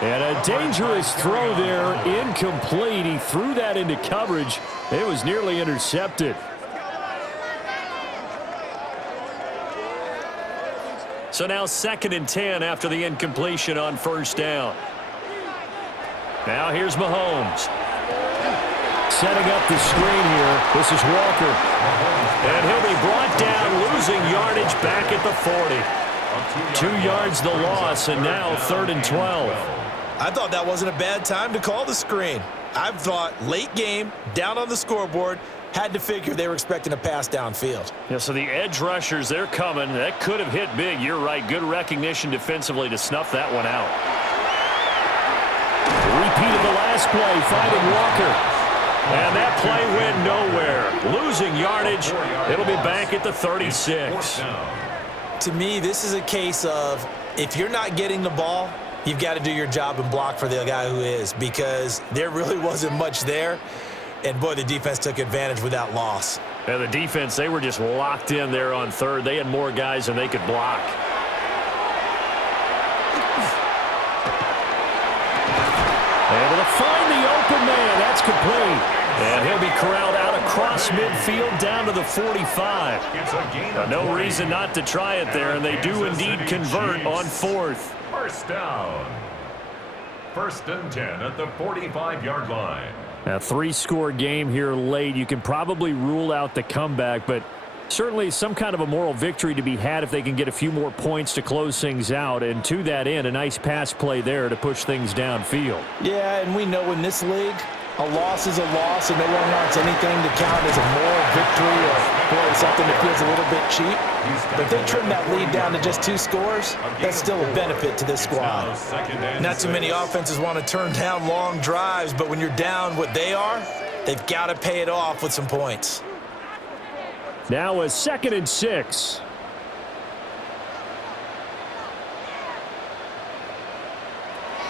And a dangerous throw there, incomplete. He threw that into coverage. It was nearly intercepted. So now 2nd and 10 after the incompletion on 1st down. Now here's Mahomes. Setting up the screen here. This is Walker. And he'll be brought down, losing yardage back at the 40. 2 yards the loss, and now 3rd and 12. I thought that wasn't a bad time to call the screen. I thought late game, down on the scoreboard, had to figure they were expecting a pass downfield. Yeah, so the edge rushers, they're coming. That could have hit big. You're right. Good recognition defensively to snuff that one out. Repeat of the last play, finding Walker. And that play went nowhere. Losing yardage. It'll be back at the 36. To me, this is a case of if you're not getting the ball, you've got to do your job and block for the guy who is, because there really wasn't much there. And, boy, the defense took advantage with that loss. And the defense, they were just locked in there on 3rd. They had more guys than they could block. Able to find the open man. That's complete. And he'll be corralled out across midfield down to the 45. No reason not to try it there, and they do indeed convert on 4th. First down. 1st and 10 at the 45-yard line. A 3-score game here late. You can probably rule out the comeback, but certainly some kind of a moral victory to be had if they can get a few more points to close things out. And to that end, a nice pass play there to push things downfield. Yeah, and we know in this league, a loss is a loss, and no one wants anything to count as a moral victory or, boy, something that feels a little bit cheap. But if they trim that lead down to just 2 scores, that's still a benefit to this squad. Not too many offenses want to turn down long drives, but when you're down what they are, they've got to pay it off with some points. Now a 2nd and 6.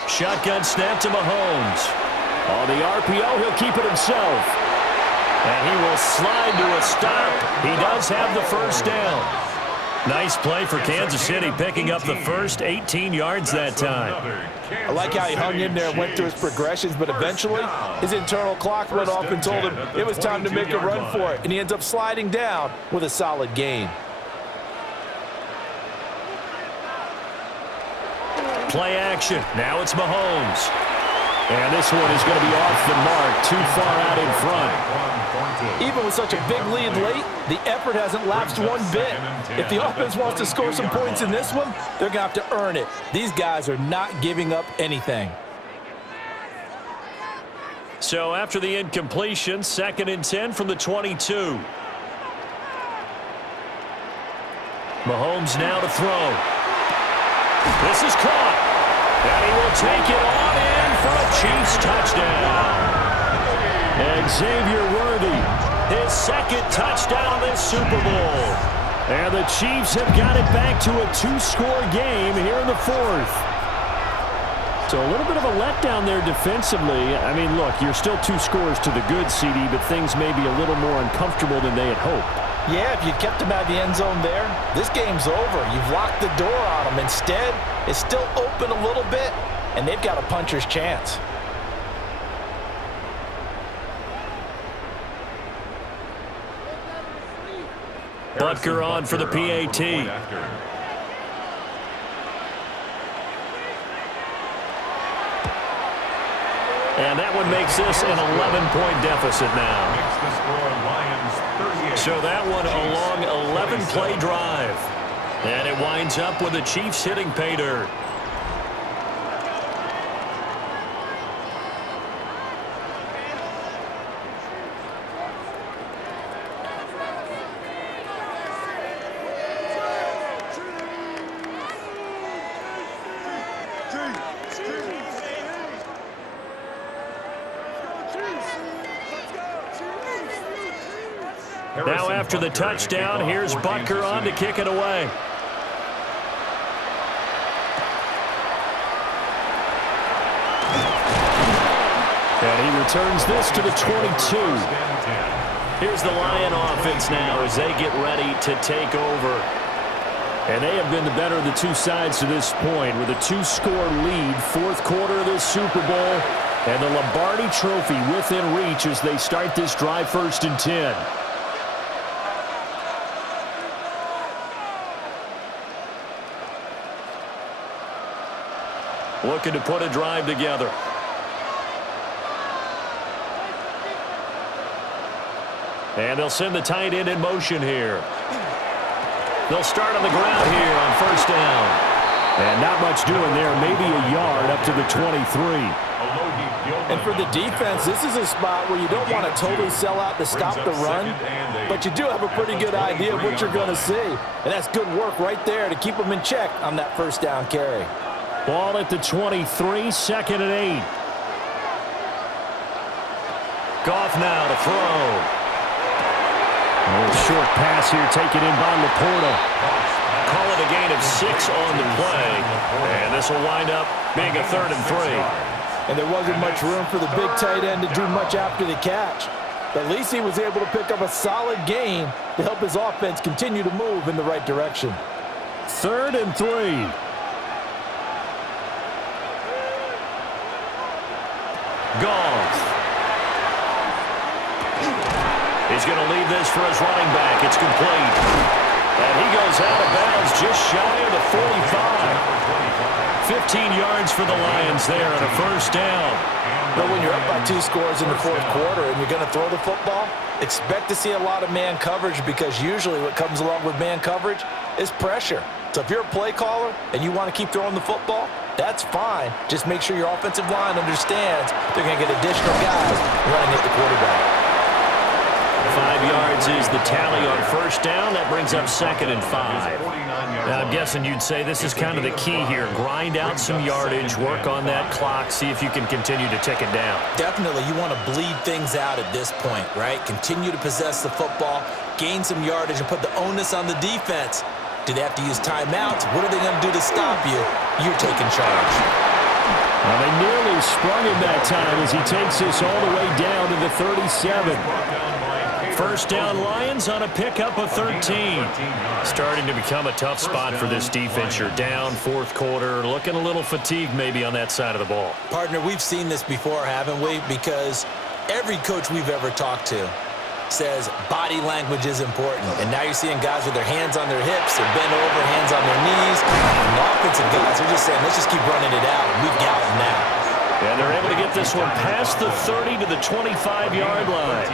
Shotgun snap to Mahomes. On the RPO, he'll keep it himself. And he will slide to a stop. He does have the first down. Nice play for Kansas City, picking up the first 18 yards that time. I like how he hung in there and went through his progressions, but eventually his internal clock went off and told him it was time to make a run for it, and he ends up sliding down with a solid gain. Play action. Now it's Mahomes. And this one is going to be off the mark, too far out in front. Even with such a big lead late, the effort hasn't lapsed one bit. If the offense wants to score some points in this one, they're going to have to earn it. These guys are not giving up anything. So after the incompletion, 2nd and 10 from the 22. Mahomes now to throw. This is caught. And he will take it on in for a Chiefs touchdown. Xavier Worthy, his 2nd touchdown this Super Bowl. And the Chiefs have got it back to a 2-score game here in the 4th. So a little bit of a letdown there defensively. I mean, look, you're still 2 scores to the good, CD, but things may be a little more uncomfortable than they had hoped. Yeah, if you kept them out of the end zone there, this game's over. You've locked the door on them. Instead, it's still open a little bit, and they've got a puncher's chance. Butker on for the PAT. And that one makes this an 11-point deficit now. So that one a long 11-play drive. And it winds up with the Chiefs hitting pay dirt. Now after the touchdown, here's Butker on to kick it away. And he returns this to the 22. Here's the Lion offense now as they get ready to take over. And they have been the better of the 2 sides to this point with a 2-score lead, 4th quarter of this Super Bowl, and the Lombardi Trophy within reach as they start this drive 1st and 10. Looking to put a drive together. And they'll send the tight end in motion here. They'll start on the ground here on first down. And not much doing there, maybe a yard up to the 23. And for the defense, this is a spot where you don't want to totally sell out to stop the run, but you do have a pretty good idea of what you're going to see. And that's good work right there to keep them in check on that first down carry. Ball at the 23, second and 8. Goff now to throw. A little short pass here taken in by Laporta. Call it a gain of 6 on the play. And this will wind up being a 3rd and 3. And there wasn't much room for the big tight end to do much after the catch. But at least he was able to pick up a solid gain to help his offense continue to move in the right direction. 3rd and 3. Goff. He's going to leave this for his running back. It's complete. And he goes out of bounds just shy of the 45. 15 yards for the Lions there on a first down. But when you're up by 2 scores in the 4th quarter and you're going to throw the football, expect to see a lot of man coverage, because usually what comes along with man coverage is pressure. So if you're a play caller and you want to keep throwing the football, that's fine. Just make sure your offensive line understands they're going to get additional guys running at the quarterback. 5 yards is the tally on first down. That brings up 2nd and 5. Now, I'm guessing you'd say this is kind of the key here. Grind out some yardage, work on that clock, see if you can continue to tick it down. Definitely, you want to bleed things out at this point, right? Continue to possess the football, gain some yardage, and put the onus on the defense. Do they have to use timeouts? What are they going to do to stop you? You're taking charge. Well, they nearly sprung him that time as he takes this all the way down to the 37. First down Lions on a pickup of 13. Starting to become a tough spot for this defense. You're down 4th quarter, looking a little fatigued maybe on that side of the ball. Partner, we've seen this before, haven't we? Because every coach we've ever talked to says body language is important. And now you're seeing guys with their hands on their hips, they're bent over, hands on their knees. And the offensive guys are just saying, let's just keep running it out. We've got them now. And they're able to get this one past the 30 to the 25-yard line.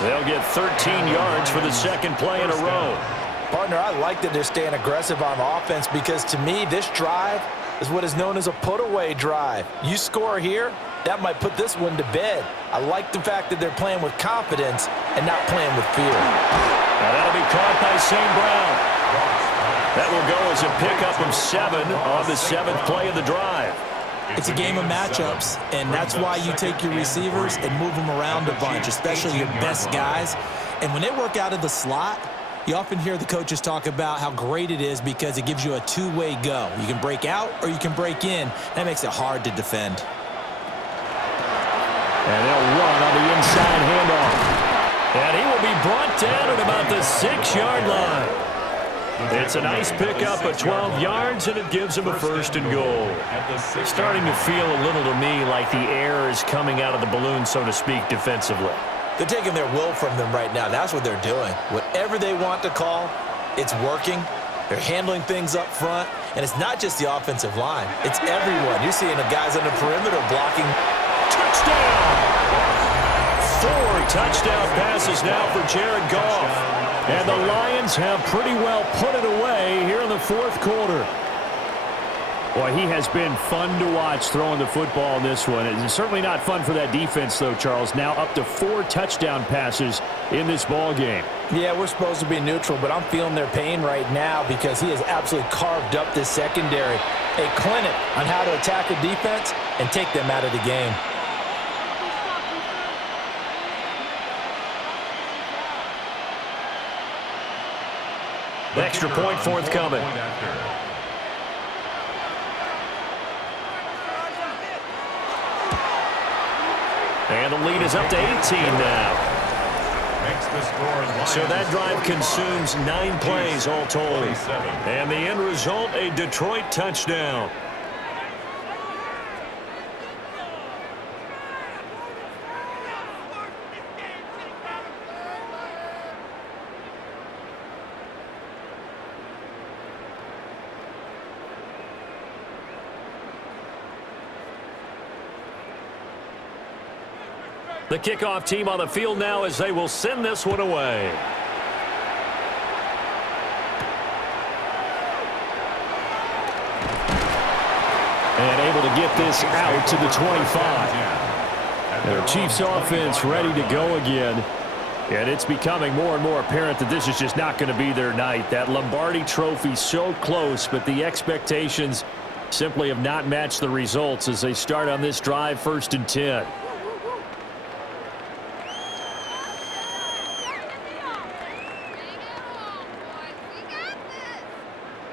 They'll get 13 yards for the 2nd play in a row. Partner, I like that they're staying aggressive on offense, because to me, this drive is what is known as a put-away drive. You score here, that might put this one to bed. I like the fact that they're playing with confidence and not playing with fear. Now that'll be caught by St. Brown. That will go as a pickup of 7 on the 7th play of the drive. It's a game of matchups, and that's why you take your receivers and move them around a bunch, especially your best guys. And when they work out of the slot, you often hear the coaches talk about how great it is because it gives you a two-way go. You can break out or you can break in. That makes it hard to defend. And they'll run on the inside handoff. And he will be brought down at about the 6-yard line. It's a nice pickup of 12 yards, and it gives him a 1st and goal. Starting to feel a little to me like the air is coming out of the balloon, so to speak, defensively. They're taking their will from them right now. That's what they're doing. Whatever they want to call, it's working. They're handling things up front, and it's not just the offensive line. It's everyone. You're seeing the guys on the perimeter blocking. Touchdown! 4 touchdown passes now for Jared Goff. And the Lions have pretty well put it away here in the 4th quarter. Boy, he has been fun to watch throwing the football in this one. It's certainly not fun for that defense, though, Charles. Now up to 4 touchdown passes in this ball game. Yeah, we're supposed to be neutral, but I'm feeling their pain right now because he has absolutely carved up this secondary. A clinic on how to attack a defense and take them out of the game. Extra point forthcoming. And the lead is up to 18 now. So that drive consumes 9 plays all told. And the end result, a Detroit touchdown. The kickoff team on the field now as they will send this one away. And able to get this out to the 25. And the Chiefs offense ready to go again. And it's becoming more and more apparent that this is just not going to be their night. That Lombardi trophy so close, but the expectations simply have not matched the results as they start on this drive, 1st and 10.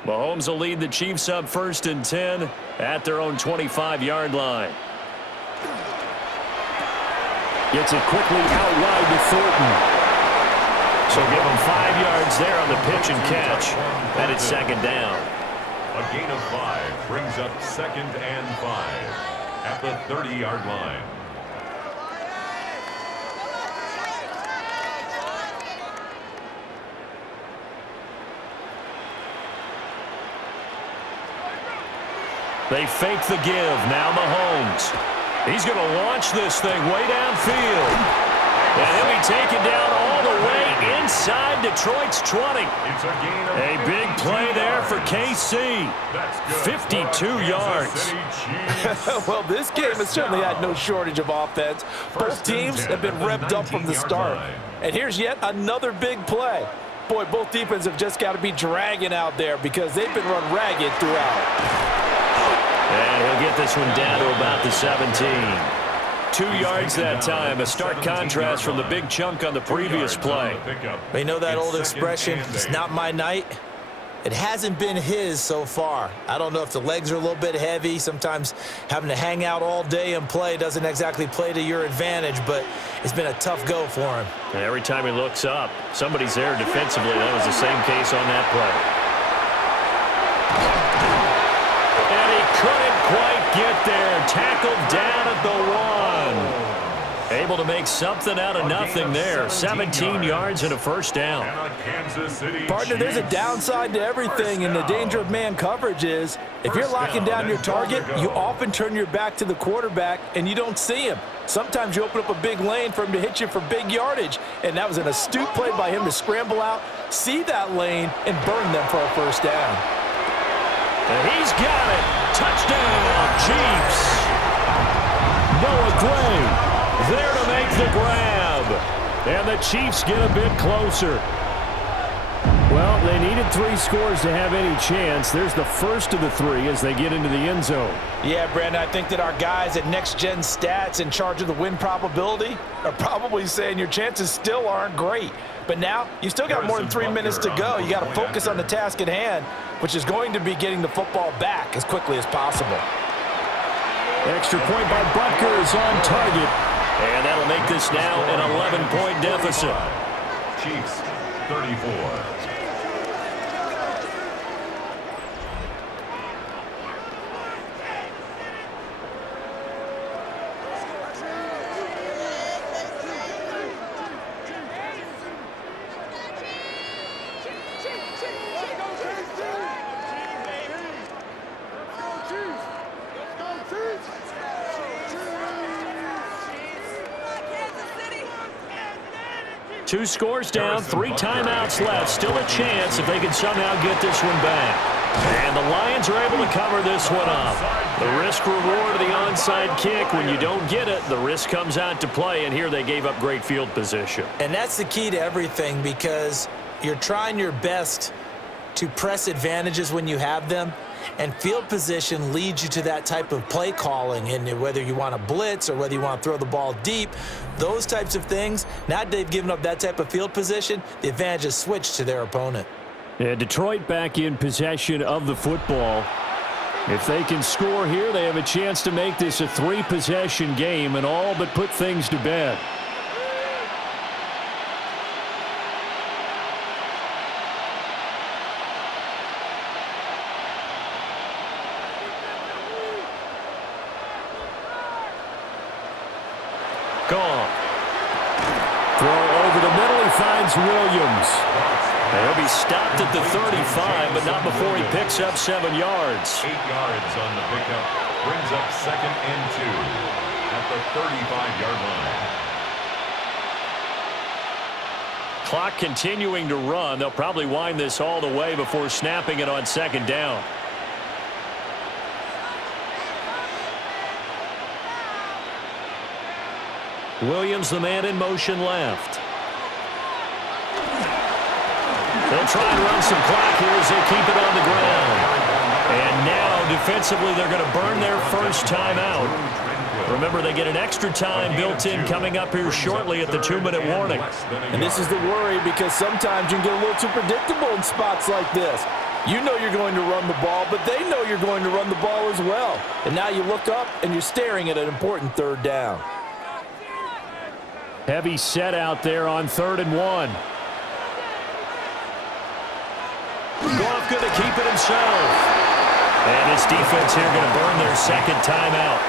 Mahomes will lead the Chiefs up 1st and 10 at their own 25-yard line. Gets it quickly out wide to Thornton. So give him 5 yards there on the pitch and catch. And it's 2nd down. A gain of 5 brings up 2nd and 5 at the 30-yard line. They fake the give. Now Mahomes. He's going to launch this thing way downfield. And he'll be taken down all the way inside Detroit's 20. It's a gain of a big play there for KC. 52 yards. Well, this game has certainly had no shortage of offense. Both teams have been revved up from the start. And here's yet another big play. Boy, both defenses have just got to be dragging out there because they've been run ragged throughout. And he'll get this one down to about the 17. 2 yards that time, a stark contrast from the big chunk on the previous play. You know that old expression, it's not my night? It hasn't been his so far. I don't know if the legs are a little bit heavy. Sometimes having to hang out all day and play doesn't exactly play to your advantage, but it's been a tough go for him. And every time he looks up, somebody's there defensively. That was the same case on that play. Couldn't quite get there. Tackled down at the 1. Able to make something out of nothing there. 17 yards and a 1st down. Partner, there's a downside to everything, and the danger of man coverage is if you're locking down your target, you often turn your back to the quarterback and you don't see him. Sometimes you open up a big lane for him to hit you for big yardage, and that was an astute play by him to scramble out, see that lane, and burn them for a 1st down. And he's got it. Touchdown, Chiefs. Noah Gray there to make the grab. And the Chiefs get a bit closer. Well, they needed 3 scores to have any chance. There's the first of the 3 as they get into the end zone. Yeah, Brandon, I think that our guys at Next Gen Stats in charge of the win probability are probably saying your chances still aren't great. But now, you still got more than 3 minutes to go. You got to focus on the task at hand, which is going to be getting the football back as quickly as possible. Extra point by Butker is on target. And that'll make this now an 11-point deficit. Chiefs, 34. Two scores down, 3 timeouts left. Still a chance if they can somehow get this one back. And the Lions are able to cover this one up. The risk-reward of the onside kick. When you don't get it, the risk comes out to play, and here they gave up great field position. And that's the key to everything because you're trying your best to press advantages when you have them, and field position leads you to that type of play calling. And whether you want to blitz or whether you want to throw the ball deep, those types of things, now that they've given up that type of field position, the advantage is switched to their opponent. Yeah, Detroit back in possession of the football. If they can score here, they have a chance to make this a 3-possession game and all but put things to bed. Gone. Throw over the middle. He finds Williams. And he'll be stopped at the 35, but not before he picks up 7 yards. 8 yards on the pickup. Brings up 2nd and 2 at the 35-yard line. clock continuing to run. They'll probably wind this all the way before snapping it on second down. Williams, the man in motion left. They'll try and run some clock here as they keep it on the ground. And now, defensively, they're going to burn their first timeout. Remember, they get an extra time built in coming up here shortly at the 2-minute warning. And this is the worry because sometimes you can get a little too predictable in spots like this. You know you're going to run the ball, but they know you're going to run the ball as well. And now you look up and you're staring at an important third down. Heavy set out there on 3rd and 1. Goff going to keep it himself. And his defense here going to burn their second timeout.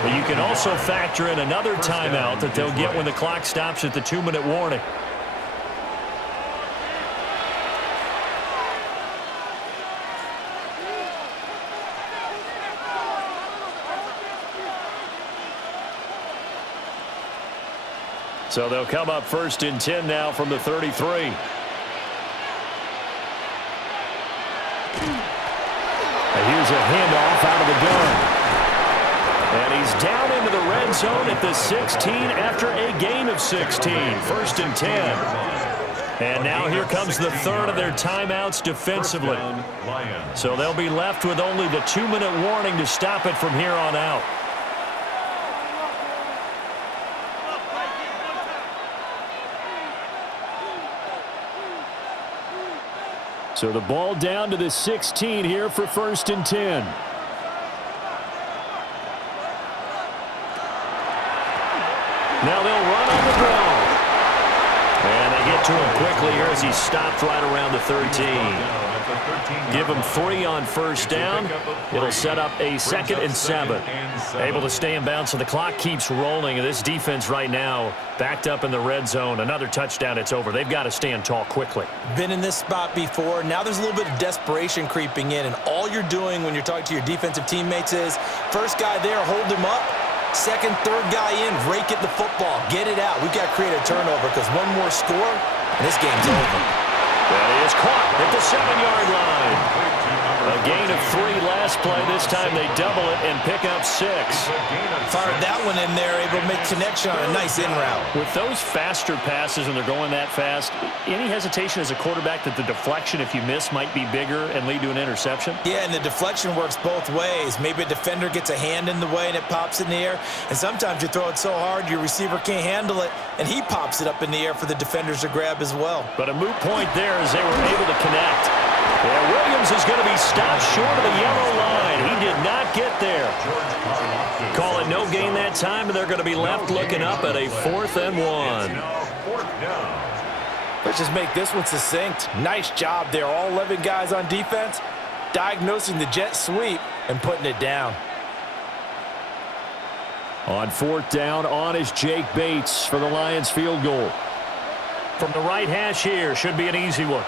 But you can also factor in another timeout that they'll get when the clock stops at the 2-minute warning. So they'll come up 1st and 10 now from the 33. Here's a handoff out of the gun. And he's down into the red zone at the 16 after a gain of 16. 1st and 10. And now here comes the third of their timeouts defensively. So they'll be left with only the 2-minute warning to stop it from here on out. So the ball down to the 16 here for 1st and 10. Now they'll run on the draw. And they get to him quickly here as he stopped right around the 13. Give him 3 on 1st down. It'll set up a 2nd and 7. Able to stay in bounds, so the clock keeps rolling. And this defense right now backed up in the red zone. Another touchdown, it's over. They've got to stand tall quickly. Been in this spot before. Now there's a little bit of desperation creeping in. And all you're doing when you're talking to your defensive teammates is, first guy there, hold him up. Second, third guy in, rake at the football. Get it out. We've got to create a turnover because one more score, and this game's over. That is caught at the 7-yard line. A gain of 3 last play. This time they double it and pick up 6. Fired that one in there, able to make connection on a nice in route. With those faster passes and they're going that fast, any hesitation as a quarterback that the deflection, if you miss, might be bigger and lead to an interception? Yeah, and the deflection works both ways. Maybe a defender gets a hand in the way and it pops in the air. And sometimes you throw it so hard your receiver can't handle it, and he pops it up in the air for the defenders to grab as well. But a moot point there as they were able to connect. Yeah, Williams is going to be stopped short of the yellow line. He did not get there. Call it no gain that time, and they're going to be left looking up at a 4th and 1. Let's just make this one succinct. Nice job there. All 11 guys on defense diagnosing the jet sweep and putting it down. On 4th down, on is Jake Bates for the Lions field goal. From the right hash here, should be an easy one.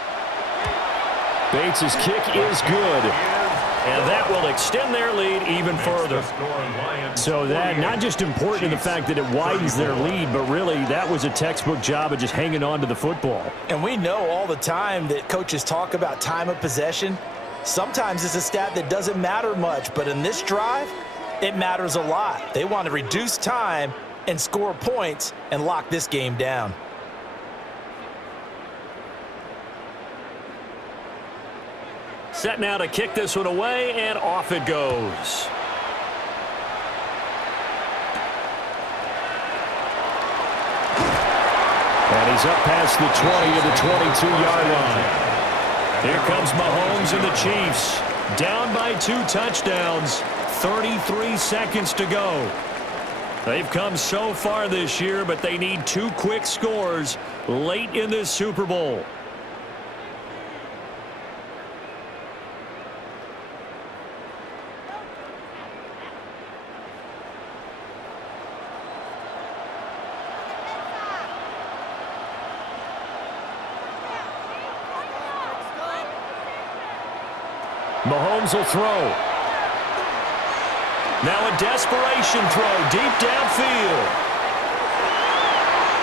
Bates' kick is good, and that will extend their lead even further. So that not just important in the fact that it widens their lead, but really that was a textbook job of just hanging on to the football. And we know all the time that coaches talk about time of possession. Sometimes it's a stat that doesn't matter much, but in this drive, it matters a lot. They want to reduce time and score points and lock this game down. Set now to kick this one away, and off it goes. And he's up past the 20 to the 22-yard line. Here comes Mahomes and the Chiefs. Down by 2 touchdowns, 33 seconds to go. They've come so far this year, but they need 2 quick scores late in this Super Bowl. Mahomes will throw. Now a desperation throw deep downfield.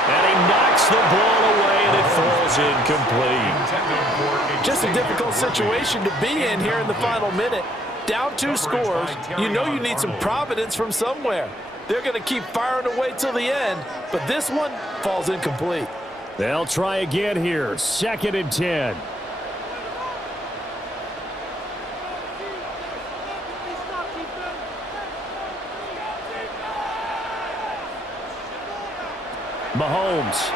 And he knocks Knocks the ball away, and it falls incomplete. Just a difficult situation to be in here in the final minute. Down 2 scores, you know you need some providence from somewhere. They're going to keep firing away till the end, but this one falls incomplete. They'll try again here. 2nd and 10. Mahomes.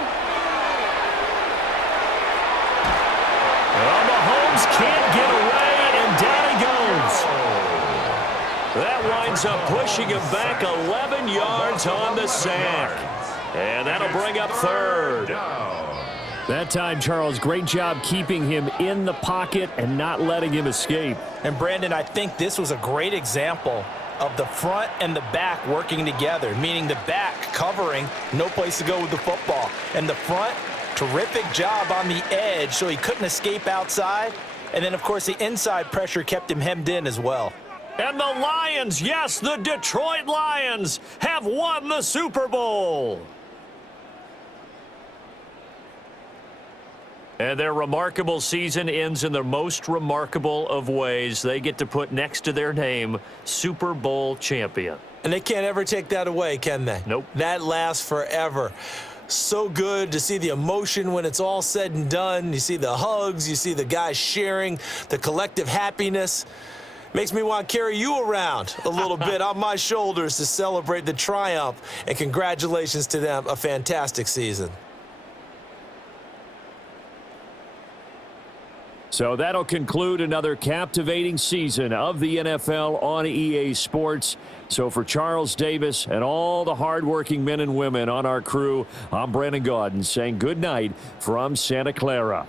Well, Mahomes can't get away, and down he goes. That winds up pushing him back 11 yards on the sack. And that'll bring up 3rd. That time, Charles, great job keeping him in the pocket and not letting him escape. And, Brandon, I think this was a great example of the front and the back working together, meaning the back covering, no place to go with the football. And the front, terrific job on the edge so he couldn't escape outside. And then, of course, the inside pressure kept him hemmed in as well. And the Lions, yes, the Detroit Lions have won the Super Bowl. And their remarkable season ends in the most remarkable of ways. They get to put next to their name, Super Bowl champion. And they can't ever take that away, can they? Nope. That lasts forever. So good to see the emotion when it's all said and done. You see the hugs, you see the guys sharing, the collective happiness. Makes me want to carry you around a little bit on my shoulders to celebrate the triumph. And congratulations to them, a fantastic season. So that'll conclude another captivating season of the NFL on EA Sports. So for Charles Davis and all the hardworking men and women on our crew, I'm Brandon Gaudin saying good night from Santa Clara.